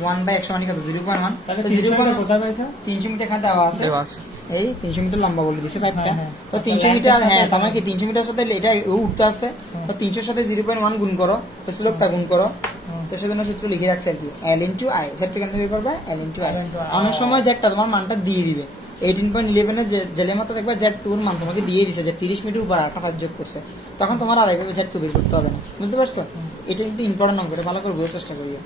1/100 মানে কত 0.1, তাহলে তো 300 0.1 কোথায় পাইছো, 300 মিটার এখানে দেওয়া আছে, দেওয়া আছে। এই 300 মিটার লম্বা বলে দিছে পাইপটা, হ্যাঁ, তো আচ্ছা, 300 length মিটার, এর সাথে হ্যাঁ এটা তোমার কি 300 মিটার সাথে এটা উঠতে আছে, তো 300 এর সাথে 0.1 গুণ করো, তো স্লোপটা গুণ করো, তো সেজন্য সূত্র লিখে রাখছে আর কি L into I, Z কেন বের করবে L into I। অনেক সময় Z তোমার মানটা দিয়ে দিবে, 18.11 এর জেলের মতো দেখবে Z2 এর মান তোমাকে দিয়ে দিছে যে 30 মিটার উপর আরেকটা পাইপ যোগ করছে, তখন তোমার আর এইভাবে Z2 বের করতে হবে না, বুঝতে পারছো, এটা কিন্তু ইম্পর্টেন্ট অঙ্ক, ভালো করে বোঝার চেষ্টা করিও।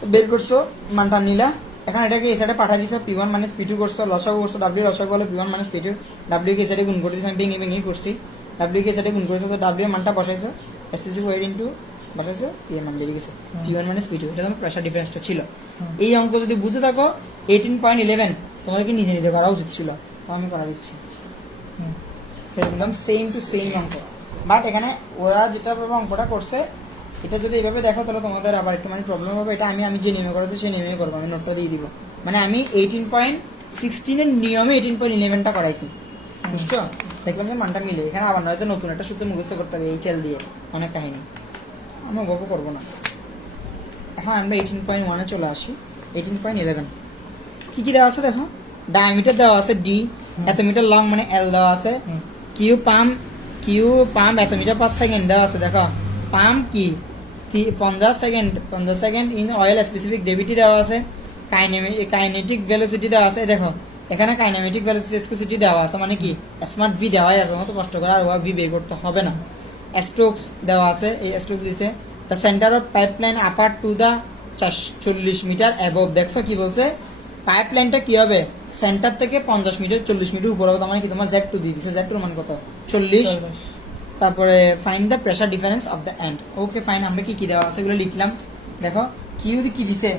তো বের করছো মানটা নিলা, এখন এটাকে এই সাইডে পাঠিয়ে দিছো, P1 মাইনাস P2 করছো, লসাগু করছো, W লসাগু বলে P1 মাইনাস P2, W কে এই সাইডে গুণ করে দিছো, আমি ভেঙে ভেঙে করছি, W কে এই সাইডে গুণ করেছো, তো W এর মানটা বসাইছো, স্পেসিফিক ওয়েট ইনটু বসাইছো, P এর মান বেরিয়ে গেছে, P1 মাইনাস P2, এটা তোমার প্রেসার ডিফারেন্সটা ছিল। এই অঙ্ক যদি বুঝে থাকো 18.11 তোমাদেরকে নিজে নিজে করা উচিত ছিল, তো আমি করা দিচ্ছি, একদম সেম টু সেম অঙ্ক, বাট এখানে ওরা যেটা অঙ্কটা করছে এটা যদি এইভাবে দেখো তাহলে তোমাদের আবার একটু মানে প্রবলেম হবে, এটা আমি যে নিয়মে করেছি সেই নিয়মে করবো, আমি নোটটা দিয়ে দিব, মানে আমি 18.16 এর নিয়মে 18.11টা করাইছি, বুঝছো। দেখলাম যে মানটা মিলে, এখানে আবার নয়তো নতুন একটা সূত্র মুখস্থ করতে হবে এই চেল দিয়ে, অনেক কাহিনী, আমরা গল্প করবো না। এখন আমরা 18.1 এ চলে আসি। 18.11 কি কি দেওয়া আছে দেখো, ডায়ামিটার দেওয়া আছে ডি, এত মিটার লং মানে এল দেওয়া আছে, কিউ পাম্প এত মিটার পার সেকেন্ড দেওয়া আছে, দেখো পাম্প কি 50 second in oil specific gravity দেওয়া আছে, কাইনেটিক ভেলোসিটি দেওয়া আছে, দেখো এখানে কাইনেমেটিক ভেলোসিটি দেওয়া আছে, মানে কি স্মার্ট ভি দেওয়াই আছে, অত কষ্ট করে আর ভি বের করতে হবে না। স্ট্রোকস দেওয়া আছে, এই স্ট্রোকস দিছে, the centre of pipeline upper to the 40 metre above, দেখছো কি বলছে, পাইপলাইনটা কি হবে সেন্টার থেকে 50 মিটার 40 মিটার উপর হবে, মানে কি তোমার Z2 দিয়ে দিছে, Z2 মান কত 40। তারপরে find the pressure difference of the end, okay fine, আমরা কি কি দেওয়া আছে এগুলো লিখলাম। দেখো কিউ কি দিছে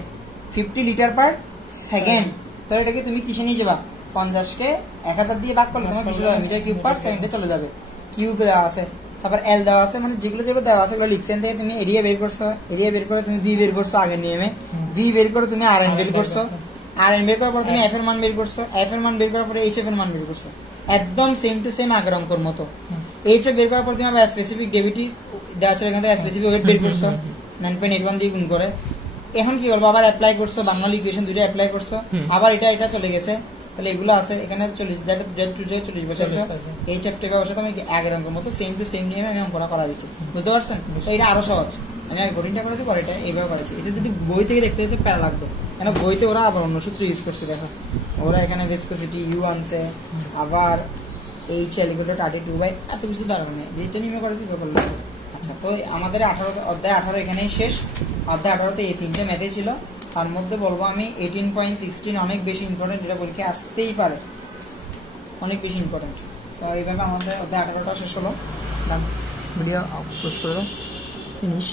50 লিটার পার সেকেন্ড, তো এটাকে তুমি কিসে নিয়ে যাবা, 50 কে 1000 দিয়ে ভাগ করলে তোমার কিসে যাবে, মিটার কিউব পার সেকেন্ডে চলে যাবে, কিউব দেওয়া আছে। তারপর এল দেওয়া আছে, মানে যেগুলো দেওয়া আছে এগুলো লিখছেন থেকে তুমি এরিয়া বের করছো, এরিয়া বের করে তুমি ভি বের করছো আগের নিয়মে, ভি বের করে তুমি আর এন বের করছো, আর এন বের করার পর তুমি এফ এর মান বের করছো, এফ এর মান বের করার পরে এইচ এফ এর মান বের করছো, একদম সেম টু সেম আগের অঙ্কর মতো। এইচ এফ বের করার পর তুমি আবার স্পেসিফিক গ্রেভিটি দেওয়া আছে, এখান থেকে স্পেসিফিক ওয়েট বের করছো 9.81 দিয়ে গুণ করে। এখন কি করবো, আবার অ্যাপ্লাই করছো, বার্নল ইকুয়েশন দুইটা অ্যাপ্লাই করছো, আবার এটা চলে গেছে, তাহলে এগুলো আছে এখানে 40 বসাচ্ছো, এইচ এফ টেপে বসাতে আমি আগের অঙ্কের মতো সেম টু সেম নিয়ে আমি অঙ্কটা করা দিচ্ছি, বুঝতে পারছেন? তো এটা আরো সহজ, আমি আগে কঠিনটা করেছি পরে এটা এইভাবে করেছি, এটা যদি বই থেকে দেখতে দেখতে প্যারা লাগতো, কেন বইতে ওরা আবার অন্য সূত্র ইউজ করছে, দেখো ওরা এখানে ভিসকোসিটি ইউ আনছে, আবার এইচ এল ইকুয়াল টু 32 এত কিছু দরকার নেই, যেটা নিয়ে করেছি করলে। আচ্ছা, তো আমাদের অধ্যায় 18 এখানেই শেষ। অধ্যায় 18-তে এই 3টে ম্যাথই ছিল, তার মধ্যে বলবো আমি 18.16 অনেক বেশি ইম্পর্টেন্ট, যেটা পরীক্ষা আসতেই পারে, অনেক বেশি ইম্পর্টেন্ট। তো এইভাবে আমাদের অধ্যায় 18টা শেষ হলো, ভিডিও পোস্ট করে ফিনিশ।